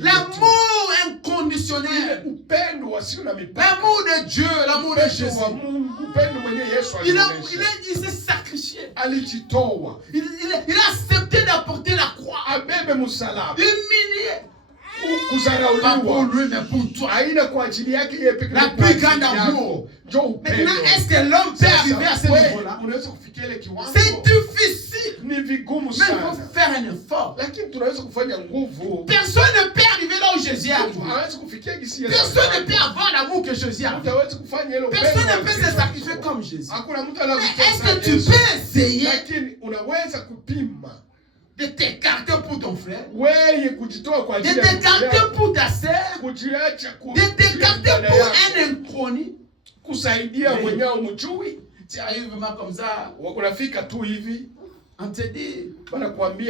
L'amour inconditionnel. L'amour de Dieu, l'amour de Jésus. Il s'est sacrifié. Il a accepté d'apporter la croix. Humilié. Pas pour lui, mais pour toi. La plus grande amour. Maintenant, est-ce que l'homme peut arriver à ce niveau-là? C'est difficile. Mais il faut faire un effort. Personne ne peut arriver là où Jésus est arrivé. Personne ne peut avoir l'amour que Jésus a. Personne ne peut se sacrifier comme Jésus. Mais est-ce que tu peux essayer de t'écarter pour ton frère, de t'écarter pour ta sœur, de t'écarter pour un inconnu? Tu arrives vraiment comme ça, on te dit, il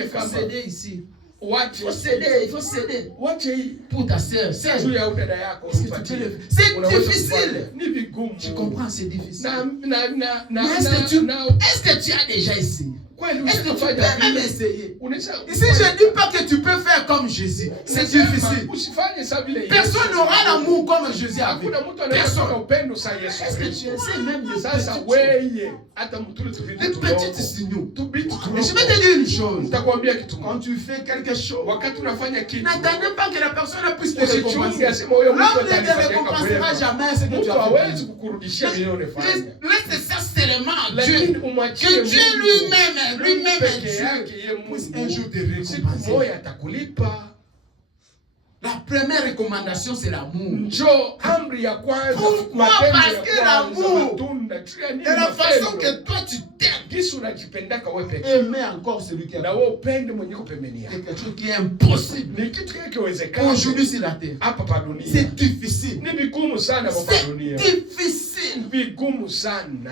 faut céder ici. Il faut céder pour ta sœur. C'est difficile. Tu comprends, c'est difficile. Mais est-ce que tu as déjà essayé? Est-ce que tu peux même essayer? Ici, je ne dis pas que tu peux faire comme Jésus. C'est difficile. Personne n'aura l'amour comme Jésus avait. Personne. Est-ce que tu essaies même les petits signaux? Et je vais te dire une chose. Quand tu fais quelque chose, n'attendez pas que la personne puisse te récompenser. L'homme ne te récompensera jamais ce que tu as fait. Laisse ça seulement à Dieu. Que Dieu lui-même est Dieu. Un jour te récompenser. La première recommandation, c'est l'amour. Pourquoi? Parce que l'amour, de la façon que toi tu t'aimes, aimer encore celui qui a c'est quelque chose qui est impossible. Aujourd'hui sur la terre, c'est difficile. C'est difficile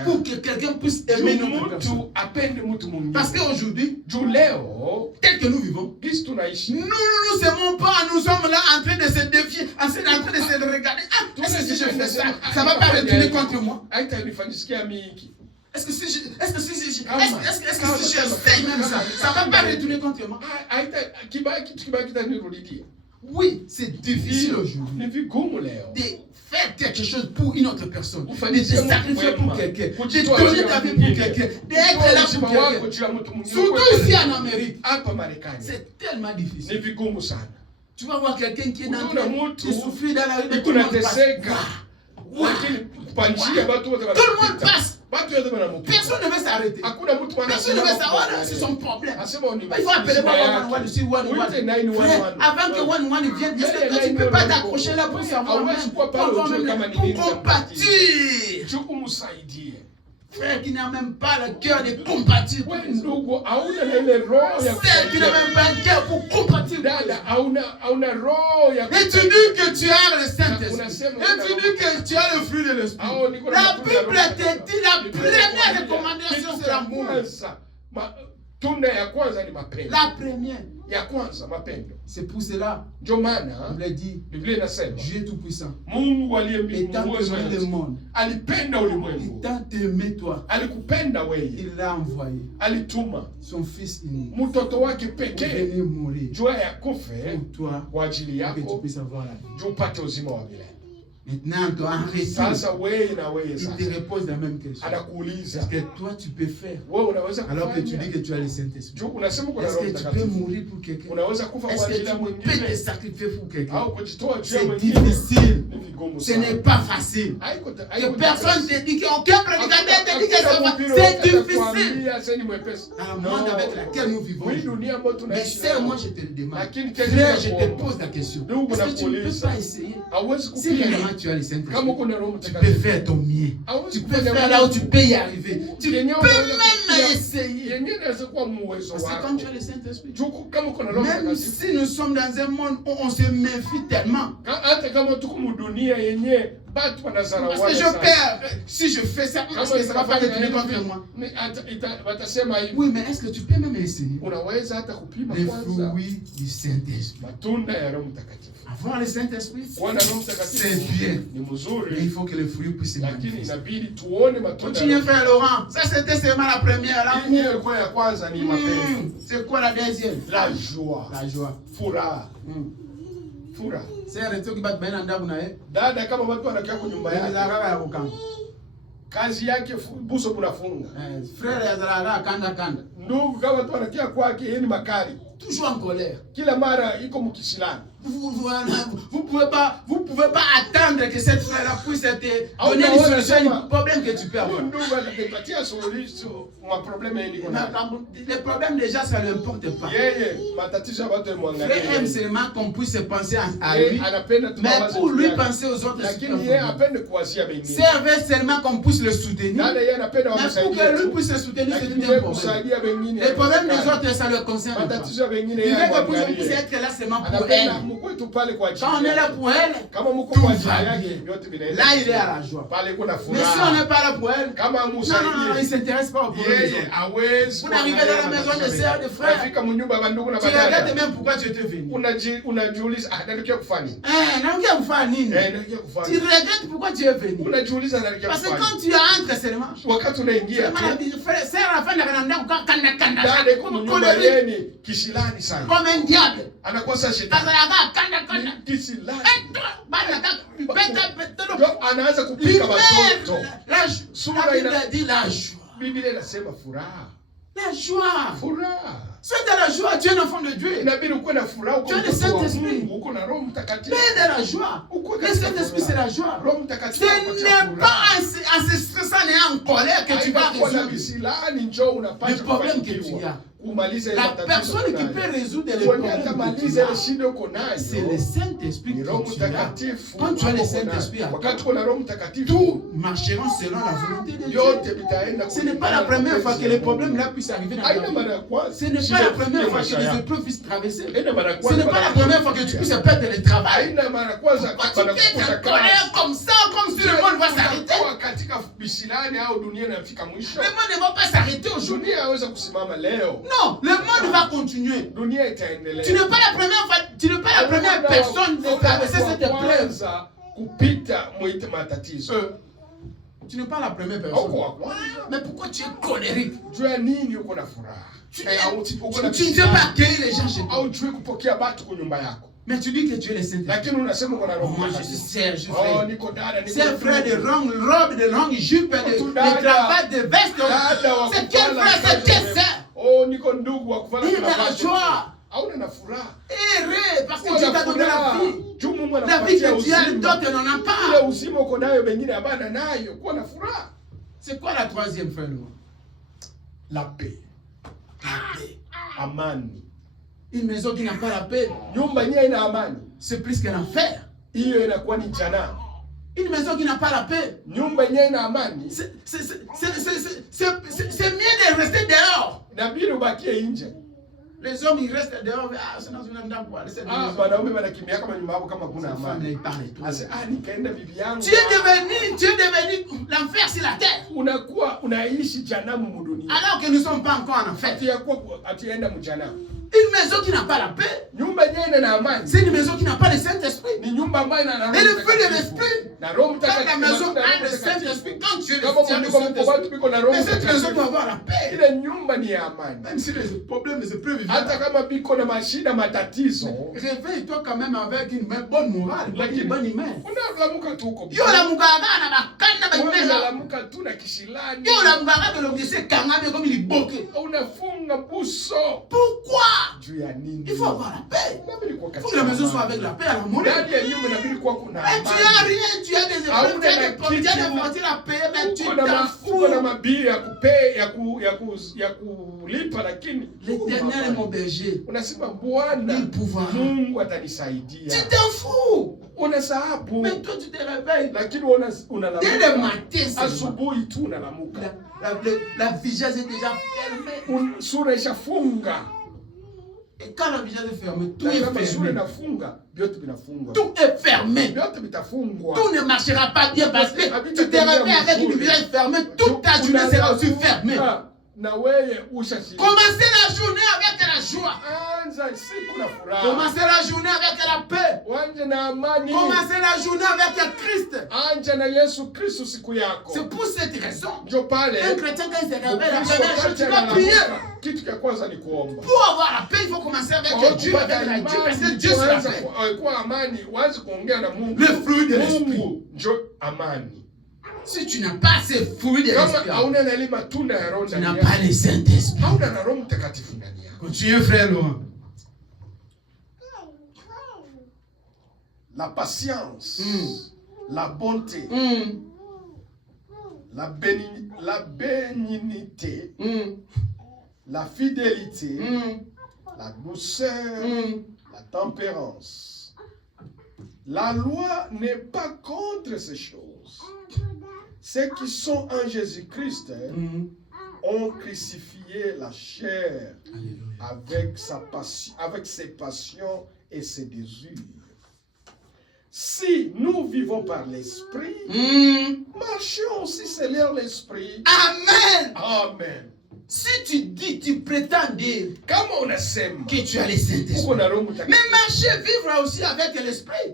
pour que quelqu'un puisse aimer notre personne. Parce qu'aujourd'hui, tel que nous vivons, nous ne s'aimons pas, nous sommes là en train de se défier, en train de se regarder. Est-ce que si je fais ça, ça ne va pas retourner contre moi? Est-ce que si j'essaye même ça, ça ne va pas retourner contre moi? Oui, c'est difficile aujourd'hui de faire quelque chose pour une autre personne, de se sacrifier pour quelqu'un, de donner ta vie pour quelqu'un, d'être là pour quelqu'un. Surtout ici en Amérique, c'est tellement difficile. Tu vas voir quelqu'un qui est dans qui souffre dans la rue, tout le monde passe. Personne ne veut s'arrêter. Personne ne veut savoir, c'est son problème. Il faut appeler avant que One vienne. Est-ce que tu ne peux pas t'accrocher là pour savoir pour compatir? Frère qui n'a même pas le cœur de compatir. Frère qui n'a même pas le cœur pour compatir. Et tu dis que tu as le Saint-Esprit. Et tu dis que tu as le fruit de l'Esprit. La Bible te dit la première recommandation, c'est l'amour. La première. C'est pour cela, Bible dit, Dieu est tout puissant. Et tant aimé le monde, et tant aimé toi, il l'a envoyé son fils unique pour venir mourir pour toi, pour que tu puisses avoir la vie. Maintenant, en retour, il te repose la même question. Est-ce que toi, tu peux faire? Alors que tu dis que tu as le Saint-Esprit. Est-ce que tu peux mourir pour quelqu'un? Est-ce que tu peux te sacrifier pour quelqu'un? C'est difficile. Ce n'est pas facile. Que personne te dit, qu'aucun prédicateur te dit que c'est difficile. Dans le monde avec lequel nous vivons. Mais seulement je te le demande. Frère, je te pose la question. Est-ce que tu ne peux pas essayer? Si réellement tu as le Saint-Esprit, tu peux faire ton mieux. Tu peux faire là où tu peux y arriver. Tu peux même essayer. Parce que quand tu as le Saint-Esprit, même si nous sommes dans un monde où on se méfie tellement. Parce que je perds. Si je fais ça, est-ce que ça va pas retourner contre moi? Oui, mais est-ce que tu peux même essayer? Les fruits du Saint-Esprit. Avoir le Saint-Esprit, c'est bien. Mais il faut que les fruits puissent se manifester. Continue, frère Laurent. Ça, c'était seulement la première. C'est quoi la deuxième? La joie. La joie. Furaha. C'est un retour qui va te bien en dabu nae. Dada kama watu wanakia kwa nyumba yake. Kazi yake buso bunafunga. Frère yazalaga kanda. Ndugu kama watu wanakia kwake yeye ni makali. Toujours en colère. Kila mara iko mkishilani. Vous pouvez pas attendre que cette frère-là puisse te donner une solution au problème que tu peux avoir. Les problèmes déjà ça ne l'importe pas. Frère aime seulement qu'on puisse penser à lui, mais pour lui penser aux autres. Servez seulement qu'on puisse le soutenir, mais pour que lui puisse le soutenir, c'est tout un problème. Les problèmes des autres ça ne le concerne pas. Il veut que puisse être là seulement pour elle. Quand on est là pour elle, tout va bien. Là, il est à la joie. Mais si on n'est pas là pour elle, non, il ne s'intéresse pas au problème des autres. Vous n'arrivez dans la maison de sœurs, de frères, tu regardes même pourquoi tu étais venu. Tu regardes pourquoi tu es venu. Parce que quand tu entres seulement, comme un diable. Anaanza kupika watoto. La joie. La joie. Furaha. C'est de la joie, tu es un enfant de Dieu. Tu as le Saint-Esprit. Mais de la joie. Le Saint-Esprit, c'est la joie. Ce n'est pas en se stressant et en colère que tu vas résoudre le problème que tu as. La personne qui peut résoudre les problèmes, c'est le Saint-Esprit que tu as. Quand tu as le Saint-Esprit, tout marchera selon la volonté de Dieu. Ce n'est pas la première fois que les problèmes là puissent arriver dans ta vie. Ce n'est pas la première fois que les épreuves puissent traverser. Ce n'est pas la première fois que tu puisses perdre le travail. Quand tu es en colère comme ça, comme si le monde va s'arrêter. Le monde ne va pas s'arrêter aujourd'hui. Non, le monde va continuer. Tu n'es pas la première fois, tu n'es pas la première personne de traverser cette épreuve. Tu n'es pas la première personne. Mais pourquoi tu es colérique? Tu ne sais pas accueillir les gens chez toi. Mais tu dis que tu es le Saint-Esprit. Moi je suis Serge, c'est un frère de longue robe, de longue jupe, de cravate, de veste. C'est quel frère, c'est quel ça? Il est dans la joie. Heureux parce que Dieu t'a donné la vie. La vie que tu as, d'autres n'en ont pas. C'est quoi la troisième, frère? La paix. La paix. Amani. Une maison qui n'a pas la paix, c'est plus qu'un enfer. Une maison qui n'a pas la paix, c'est mieux de rester dehors. Les hommes, ils restent dehors. Tu es devenu l'enfer sur la terre. Alors que nous ne sommes pas encore en enfer. Une maison qui n'a pas la paix, c'est une maison qui n'a pas le Saint-Esprit. Et le fruit de l'Esprit, quand la maison a le Saint-Esprit, Saint-Esprit, quand tu es le Saint-Esprit, mais cette maison doit avoir la paix. Même si les problèmes ne se peuvent vivre. Réveille-toi quand même avec une bonne morale, une bonne image. Yo la mugaga na bakanda ba imeza. Yo la mugaga que l'objectif kangame comme il boque. Pourquoi? Il faut avoir la paix. Il faut que la maison soit avec la paix à la monnaie. Mais tu n'as rien, tu as des épreuves, tu as des problèmes, tu as des voitures à payer, mais tu t'en fous. L'Éternel est mon berger. Il pourra. Tu t'en fous. Mais toi tu te réveilles. Dès le matin, la vigesse est déjà fermée. Et quand la vigesse est fermée, tout est fermé. Tout est fermé. Tout ne marchera pas bien parce que tu te réveilles avec une vigesse fermée. Toute ta journée sera aussi fermée. Commencez la journée avec la joie. Commencez la journée avec la paix. Commencez la journée avec Christ. C'est pour cette raison. Un chrétien quand il se réveille, la première chose, tu dois prier. Pour avoir la paix, il faut commencer avec Dieu, avec la Dieu, parce que Dieu c'est la paix. Le fruit de l'esprit. Si tu n'as pas ces fruits de l'esprit, tu n'as pas le Saint-Esprit. Continuez, frère Laurent. La patience, la bonté, la bénignité, la fidélité, la douceur, la tempérance. La loi n'est pas contre ces choses. Ceux qui sont en Jésus-Christ ont crucifié la chair avec ses passions et ses désirs. Si nous vivons par l'Esprit, marchons aussi selon l'Esprit. Amen. Amen. Si tu dis, tu prétends dire que tu as le Saint-Esprit, mais marcher, vivre aussi avec l'Esprit.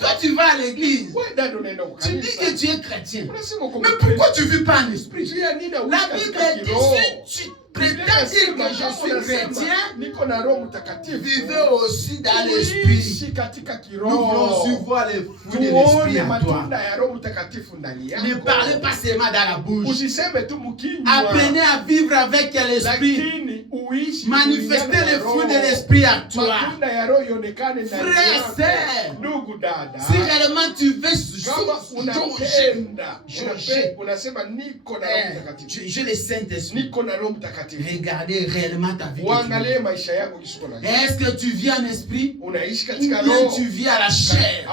Toi, tu vas à l'église. Tu dis que tu es chrétien. Mais pourquoi tu ne vis pas en esprit? La Bible dit, si tu prétends dire que je suis chrétien, vivez aussi dans l'esprit. Nous voulons aussi voir les fruits de l'esprit en toi. Ne parlez pas seulement dans la bouche. Apprenez à vivre avec l'esprit. Manifestez les fruits de l'esprit à toi. Frère, sœur, si réellement tu veux j'ai le Saint-Esprit. Regardez réellement ta vie. Est-ce que tu vis en esprit ou bien tu vis à la chair?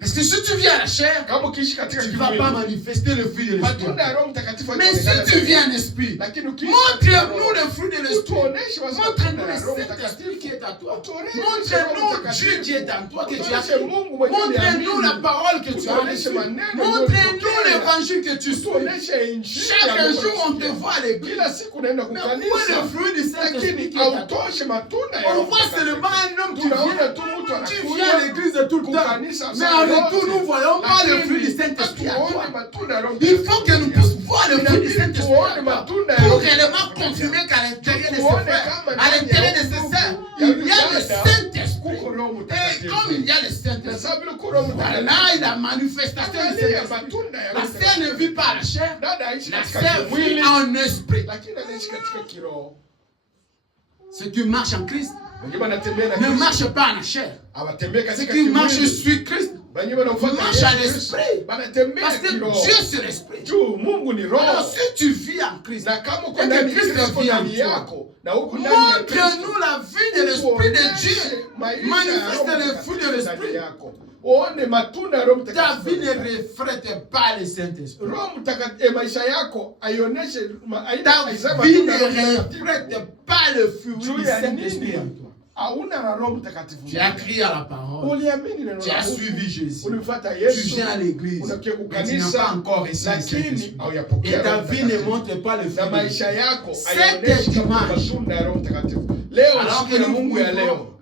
Parce que si tu vis à la chair, tu ne vas pas manifester le fruit de l'esprit. Mais si tu vis en esprit, montre-nous le fruit de l'esprit. Montre-nous le Saint-Esprit qui est à toi. Montre-nous Dieu qui est en toi, que tu as fait. Montre-nous la parole que tu as reçue. Montre-nous l'évangile que tu suis. Chaque jour, on te voit à l'église. Mais où est le fruit du Saint-Esprit qui est à toi? On voit seulement un homme qui vient. Tu viens à l'église tout le temps. Mais en retour, nous ne voyons pas le fruit du Saint-Esprit à toi. Il faut que nous puissions voir le fruit du Saint-Esprit pour réellement confirmer qu'à l'intérieur de ses frères, à l'intérieur de ses sœurs, il y a le Saint-Esprit. Et comme il y a le Saint-Esprit, là, il y a la manifestation du Saint-Esprit. La sœur ne vit pas à la chair, la sœur vit en esprit. Ceux qui marchent en Christ ne marchent pas en chair. Ceux qui marchent sur Christ marchent à l'esprit. Parce que Dieu c'est l'esprit. Alors si tu vis en Christ et que Christ vit en toi, montre-nous la vie de l'esprit de Dieu. Manifeste le fruit de l'esprit. Ta vie ne reflète pas le Saint-Esprit. Ta vie ne reflète pas le fruit du Saint-Esprit en toi. Tu as crié à la parole. Tu as suivi Jésus. Tu viens à l'église. Mais tu n'as pas encore reçu le Saint-Esprit. Et ta vie ne montre pas le fruit. Cet dimanche, alors que nous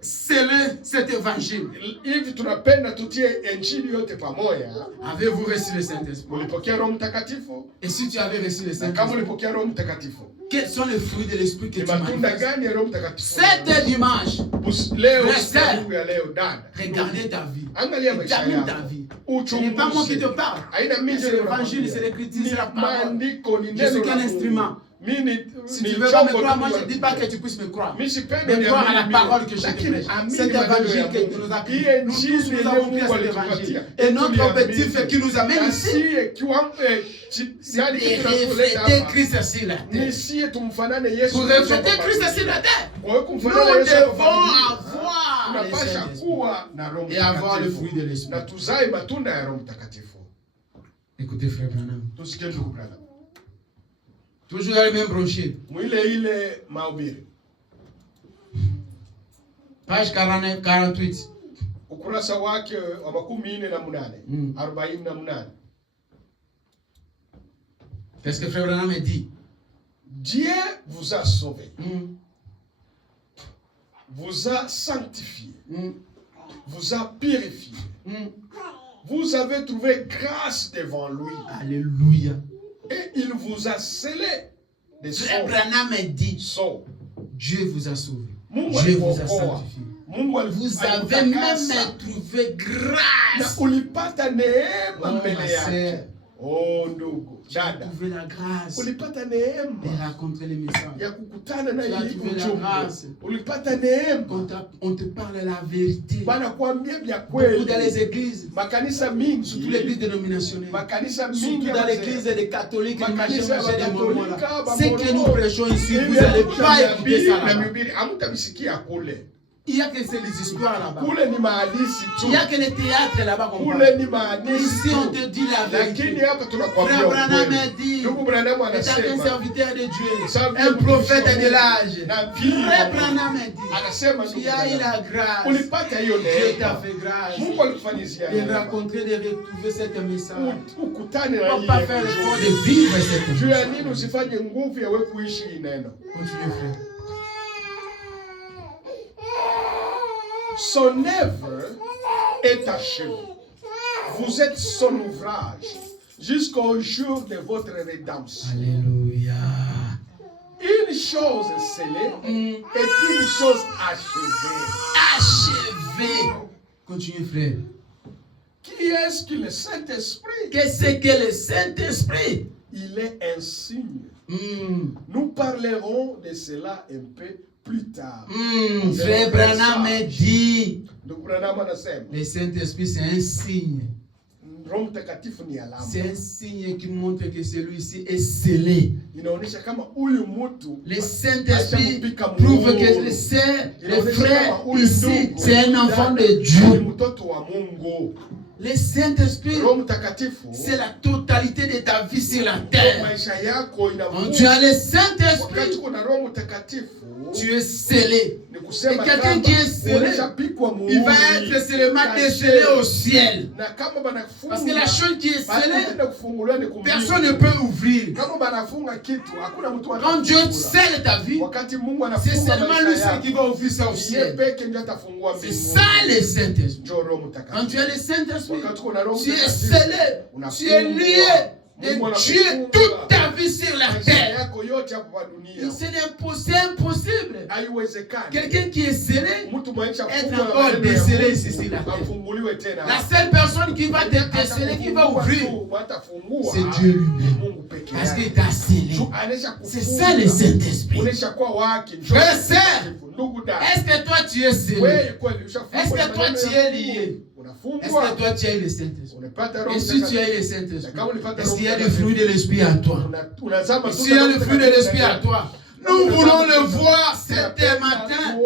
sceller cet évangile. Hivi tunapenda tutie injili yote pamoja. Avez-vous reçu le Saint-Esprit? Ulipokea Roho Mtakatifu? Et si tu avais reçu le Kama Saint-Esprit, ulipokea Roho Mtakatifu, quels sont les fruits de l'Esprit que ni tu matunda manifestes? gani ya Roho Mtakatifu? Cet dimanche, Leo Frère, siku ya leo dada, regardez ta vie. angalia maisha Examine ta yako. vie. Ce n'est pas moi qui te parle. Haina mimi C'est l'évangile, c'est l'écriture, c'est la parole. maandiko, ni Je suis neno qu'un la instrument. Mungu. Mimi Si tu veux pas me croire, moi je ne dis pas que tu puisses me croire. Mais croire à la parole que je te prêche. Cet évangile que tu nous as pris. Nous tous nous avons pris cet évangile. Et notre objectif qui nous amène ici, c'est de refléter Christ sur la terre. Pour refléter Christ sur la terre, nous devons avoir le Saint-Esprit et avoir le fruit de l'Esprit. Écoutez, frère Branham. Toujours dans le même brochure. Page 48. Ukurasa wake wa 48. Qu'est-ce que frère Branham dit? Dieu vous a sauvé. Vous a sanctifié. Vous a purifié. Vous avez trouvé grâce devant lui. Alléluia. Et il vous a scellé des Frère Branham dit, Dieu vous a sauvé. Dieu vous a sanctifié. Vous avez même trouvé grâce. Oh ndugu, tu as trouvé la grâce ulipata de neema rencontrer les messages. ya kukutana na Tu as hii trouvé la ujumbe. grâce. Ulipata neema Quand on te parle la vérité. bana kuambia vya Beaucoup dans les kweli. églises, Makanisa surtout mingi, l'église dénominationnelle, makanisa surtout mingi dans l'église des catholiques, les Makanisa machin, des ya mormons là. Katolika, Ce que nous Bamormo. prêchons ici, vous Hivi n'allez pas écouter ça na là-bas. mhubiri hamtabisikia kule. Il n'y a que ces histoires là-bas. Kule ni mahadisi tu. Il n'y a que les théâtres là-bas qu'on Kule parle. ni Mais mahadisi ici, on tu. te dit la Lakini vérité. hapa tunakwambia Frère Branham a ukweli. dit, Ndugu Branham étant un anasema serviteur de Dieu, Serviteur un prophète de de l'âge, na vile Frère Branham a dit, anasema ndugu tu as eu Branham, la grâce, ulipata hiyo Dieu t'a neema. fait grâce Mungu alikufanyizia de neema. rencontrer, de retrouver cette message. Ukutane na On ne peut pas hii faire l'effort ujumbe. de vivre cette Juu ya message. nini usifanye nguvu ya wewe kuishi hii neno? Continue, frère. Son œuvre est achevée. Vous êtes son ouvrage jusqu'au jour de votre rédemption. Alléluia. Une chose scellée est une chose achevée. Achevé. Continue, frère. Qui est-ce que le Saint-Esprit? Qu'est-ce que le Saint-Esprit? Il est un signe. Nous parlerons de cela un peu plus tard. Frère Branham dit, Ndugu Branham anasema le Saint-Esprit c'est un signe. Roho Mtakatifu ni alama. C'est un signe qui montre que celui-ci est scellé. Inaonyesha kama huyu mtu Le Saint-Esprit prouve que le frère ici, c'est un enfant de ni Dieu. mtoto wa Mungu. Le Saint-Esprit, Roho Mtakatifu c'est la totalité de ta vie sur la terre. maisha yako Quand tu as le wakati Saint-Esprit, kuna Roho Mtakatifu tu es scellé. ni Et kusema quelqu'un qui est scellé, unashapikwa muhuri. il va être seulement décelé au ciel. Na kama banafunga Parce que la chose qui est scellée, banaenda kufunguliwa ni kumbingu. personne ne peut ouvrir. Kama banafunga kitu hakuna mtu Quand Dieu scelle ta vie, wakati Mungu c'est anafunga seulement lui maisha seul yako, qui va ouvrir ça au yeye ciel. peke ndiye atafungua C'est mbingu. ça le Saint-Esprit. Njoo Roho Quand Mtakatifu. tu as le Saint-Esprit, Wakati kuna Roho tu es Mtakatifu, scellé, tu es lié de Dieu toute ta vie sur la maisha terre. yako yote hapa kwa Et dunia c'est impossible. haiwezekani Quelqu'un qui est scellé, mtu maisha être kufungwa na encore maneno ya décelé Mungu, ici sur la terre. afunguliwe tena. La seule personne qui va te déceler, qui va ouvrir, c'est Dieu lui-même. Parce qu'il t'a scellé. C'est ça le Saint-Esprit. Frère et sœur, est-ce que toi tu es scellé? Est-ce que toi tu es lié? Est-ce que toi tu as eu le Saint-Esprit? Et si tu as eu le Saint-Esprit, est-ce qu'il y a le fruit de l'Esprit en toi? S'il y a le fruit de l'Esprit en toi, nous voulons le voir cet matin.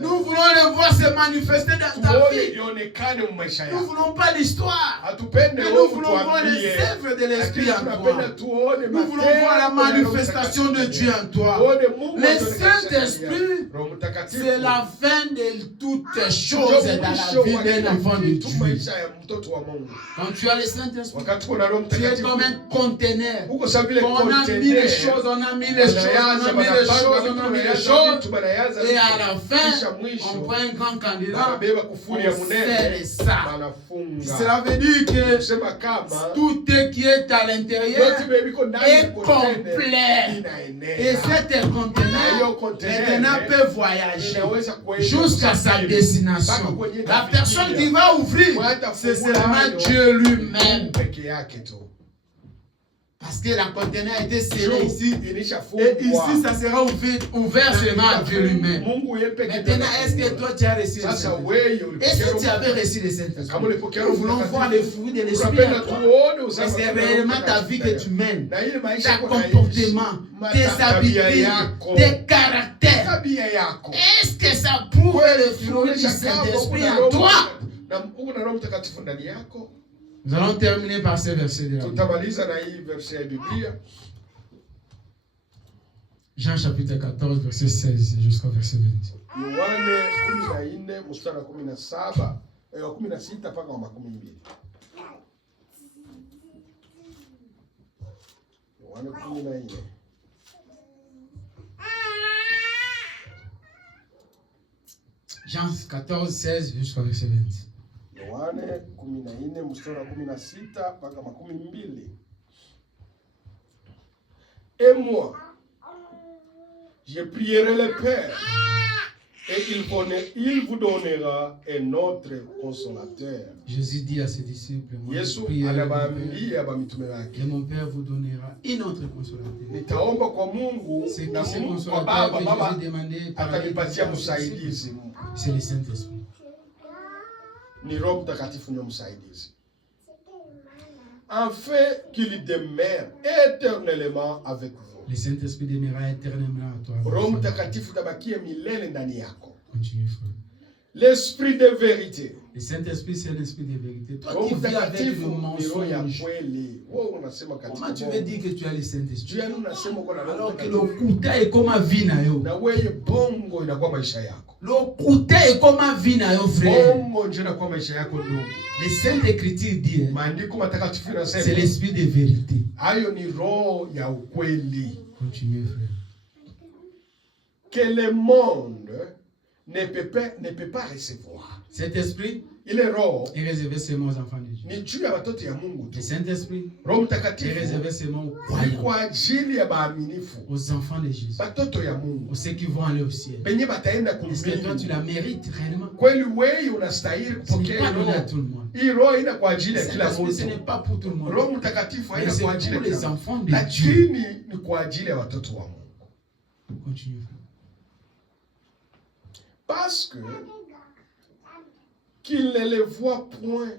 Nous voulons le voir se manifester dans ta vie. Nous ne voulons pas l'histoire, mais nous voulons voir les œuvres de l'Esprit en toi. Nous voulons voir la manifestation de Dieu en toi. Le Saint-Esprit, c'est la fin de toutes choses dans la vie d'un enfant de Dieu. Quand tu as le Saint-Esprit, tu es comme un conteneur. On a mis les choses, on a mis les choses a mis les choses, on a mis les choses. Et à la fin, on prend un grand candidat, on serre ça. Cela veut dire que tout ce qui est à l'intérieur est complet. Et cet conteneur maintenant peut voyager jusqu'à sa destination. La personne qui va ouvrir, c'est seulement Dieu lui-même. Parce que la conteneur a été scellée ici. Et ici, ça sera ouvert seulement à Dieu lui-même. Maintenant, est-ce que toi, tu as reçu le Saint-Esprit? Est-ce que tu avais reçu le Saint-Esprit? Nous voulons voir les fruits de l'Esprit. Est-ce que réellement ta vie que tu mènes, ton comportement, tes habitudes, tes caractères, est-ce que ça prouve le fruit du Saint-Esprit en toi? Nous allons terminer par ce verset de la Bible. Jean chapitre 14, verset 16 jusqu'au verset 20. Jean 14, 16 jusqu'au verset 20. Yohane 14 mstari wa 16 mpaka 12. Et moi, je prierai le Père, et il vous donnera un autre consolateur. Jésus dit à ses disciples, Yesu anawaambia mitume wake, et mon Père vous donnera un autre consolateur. Nitaomba kwa Mungu na Mungu kwa Baba atanipatia msaidizi. C'est le Saint-Esprit. Ni Roho Mtakatifu ndio msaidizi. Afin qu'il demeure éternellement avec vous. Le Saint-Esprit demeurera éternellement à toi. Roho Mtakatifu tabakia milele ndani yako. Continue, frère. L'esprit de vérité. Le Saint-Esprit, c'est l'esprit de vérité. Toi qui vis avec le mensonge, comment tu veux dire que tu as le Saint-Esprit alors que le kuta est comme vie na yo? Le kuta est comme vie na yo, frère. Le Saint Écriture dit, c'est l'esprit de vérité. Continuez, frère. Que le monde ne peut pas recevoir. Cet esprit, il est réservé seulement aux enfants de Dieu. Le Saint-Esprit est réservé seulement aux croyants, aux enfants de Jésus, aux ceux qui vont aller au ciel. Est-ce que toi tu la mérites réellement? Ce n'est pas donné à tout le monde. Ce n'est pas pour tout le monde. Mais c'est pour les enfants de Dieu. Continue. Parce que qu'il ne les voit point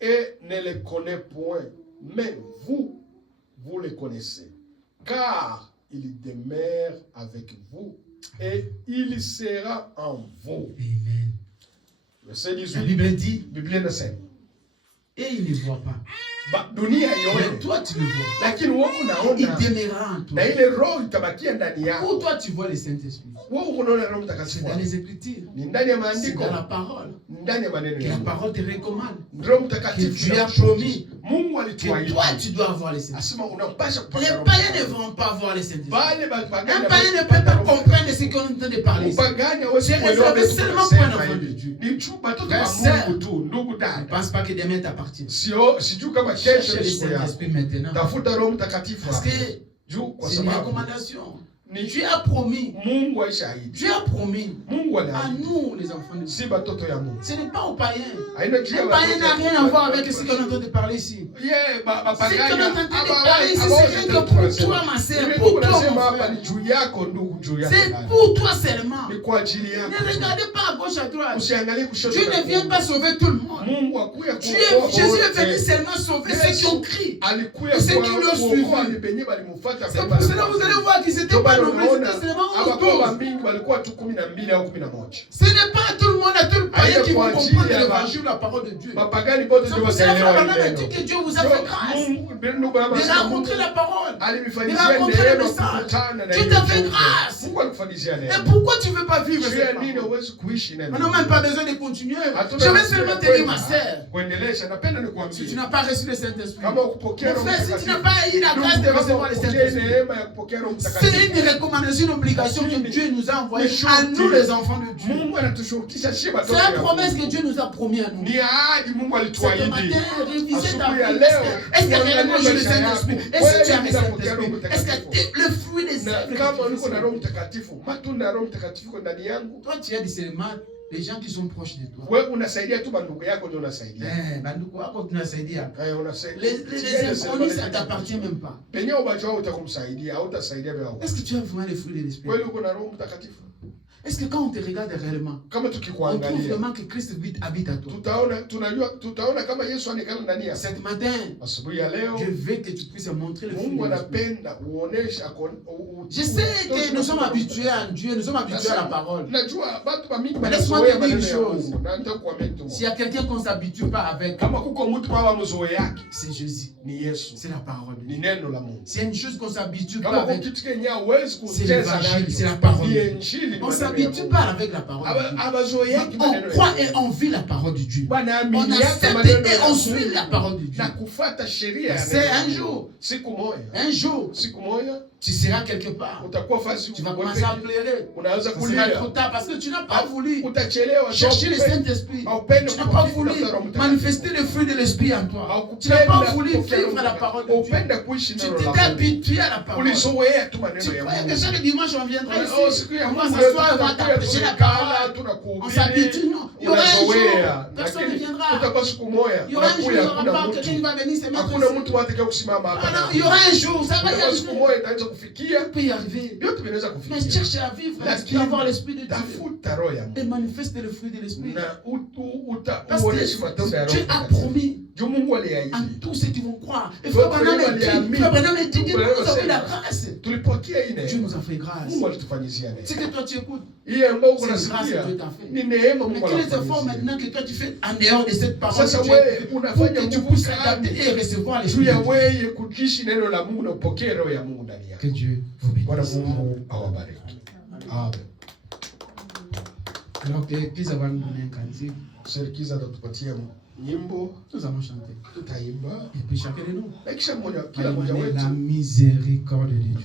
et ne les connaît point, mais vous les connaissez, car il demeure avec vous et il sera en vous. Amen. Verset 18. La Bible dit, et il ne voit pas. Mais toi tu le vois. Il demeurera en toi. Où toi tu vois le Saint-Esprit? C'est dans les Écritures. C'est dans la parole. Que la parole te recommande. Que Dieu a promis. Que toi tu dois avoir le Saint-Esprit. Les païens ne vont pas voir le Saint-Esprit. Un païen ne peut pas comprendre ce qu'on est en train de parler. C'est réservé seulement pour un enfant de Dieu. Ne pense pas que demain t'appartient. Cherche le Saint-Esprit maintenant. Parce que c'est une recommandation. Dieu a promis. Dieu a promis à nous, les enfants de Dieu. Ce n'est pas aux païens. Les païens n'ont rien à voir avec ce qu'on est en train de parler ici. Ce qu'on est en train de parler ici, c'est rien que pour toi, ma sœur, pour toi, mon frère. C'est pour toi seulement. Ne regardez pas à gauche, à droite. Dieu ne vient pas sauver tout le monde. Jésus est venu seulement sauver ceux qui ont crié et ceux qui l'ont suivi. C'est pour cela que vous allez voir qu'ils étaient pas nombreux, c'était seulement 12. Ce n'est pas tout le monde, à tout le païen qui vont comprendre l'évangile, la parole de Dieu. C'est que Dieu vous a fait grâce. Il a rencontré la parole. Il a rencontré le message. Dieu t'a fait grâce. Et pourquoi tu ne veux pas vivre cette parole? On n'a même pas besoin de continuer. Je vais seulement te dire, ma sœur, si tu n'as pas reçu le Saint-Esprit, mon frère, si tu n'as pas eu la grâce de recevoir le Saint-Esprit, c'est une recommandation, une obligation que Dieu nous a envoyée à nous, les enfants de Dieu. C'est la promesse que Dieu nous a promis à nous. Ce matin, révisez ta vie. Est-ce que réellement j'ai le Saint-Esprit? Est-ce que tu as le Saint-Esprit? Est-ce que le fruit des œuvres, toi tu as discernement les gens qui sont proches de toi. Les inconnus, ça ne t'appartient même pas. Est-ce que tu as vraiment les fruits de l'Esprit? Est-ce que quand on te regarde réellement, on trouve vraiment que Christ habite à toi? Cette matin, je veux que tu puisses montrer le fruit de l'Esprit. Je sais que nous sommes habitués à Dieu, nous sommes habitués à la parole. Mais laisse-moi te dire une chose. S'il y a quelqu'un qu'on ne s'habitue pas avec, c'est Jésus. C'est la parole de Dieu. S'il y a une chose qu'on ne s'habitue pas avec, c'est l'évangile, c'est la parole de Dieu. On ne s'habitue pas avec la parole de Dieu. On croit et on vit la parole de Dieu. On accepte et on suit la parole de Dieu. C'est un jour, tu seras quelque part. Tu vas commencer à pleurer. Ça sera trop tard parce que tu n'as pas voulu chercher le Saint-Esprit. Tu n'as pas voulu manifester le fruit de l'Esprit en toi. Tu n'as pas voulu vivre la parole de Dieu. Tu t'étais habitué à la parole. Tu croyais que chaque dimanche on viendrait ici. On va s'asseoir, on va t'apprêcher la parole. On s'habitue, non. Il y aura un jour, personne ne viendra. Il y aura un jour, il n'y aura pas quelqu'un qui va venir se mettre ici. Il y aura un jour, ça va y arriver. Il peut y arriver. Mais cherche à vivre, à avoir l'Esprit de Dieu. Et manifeste le fruit de l'Esprit. Parce que Dieu a promis à tous ceux qui vont croire. Et Frère Branham est dit, nous avons eu la grâce. Dieu nous a fait grâce. C'est que toi tu écoutes. C'est une grâce que Dieu t'a fait. Mais quel est l'effort maintenant que toi tu fais en dehors de cette parole de Dieu pour que tu puisses adapter et recevoir l'Esprit de Dieu? Que Dieu vous bénisse. Amen. Alors que l'église va nous donner un cantique. Nous allons chanter. Et puis chacun de nous. La miséricorde de Dieu.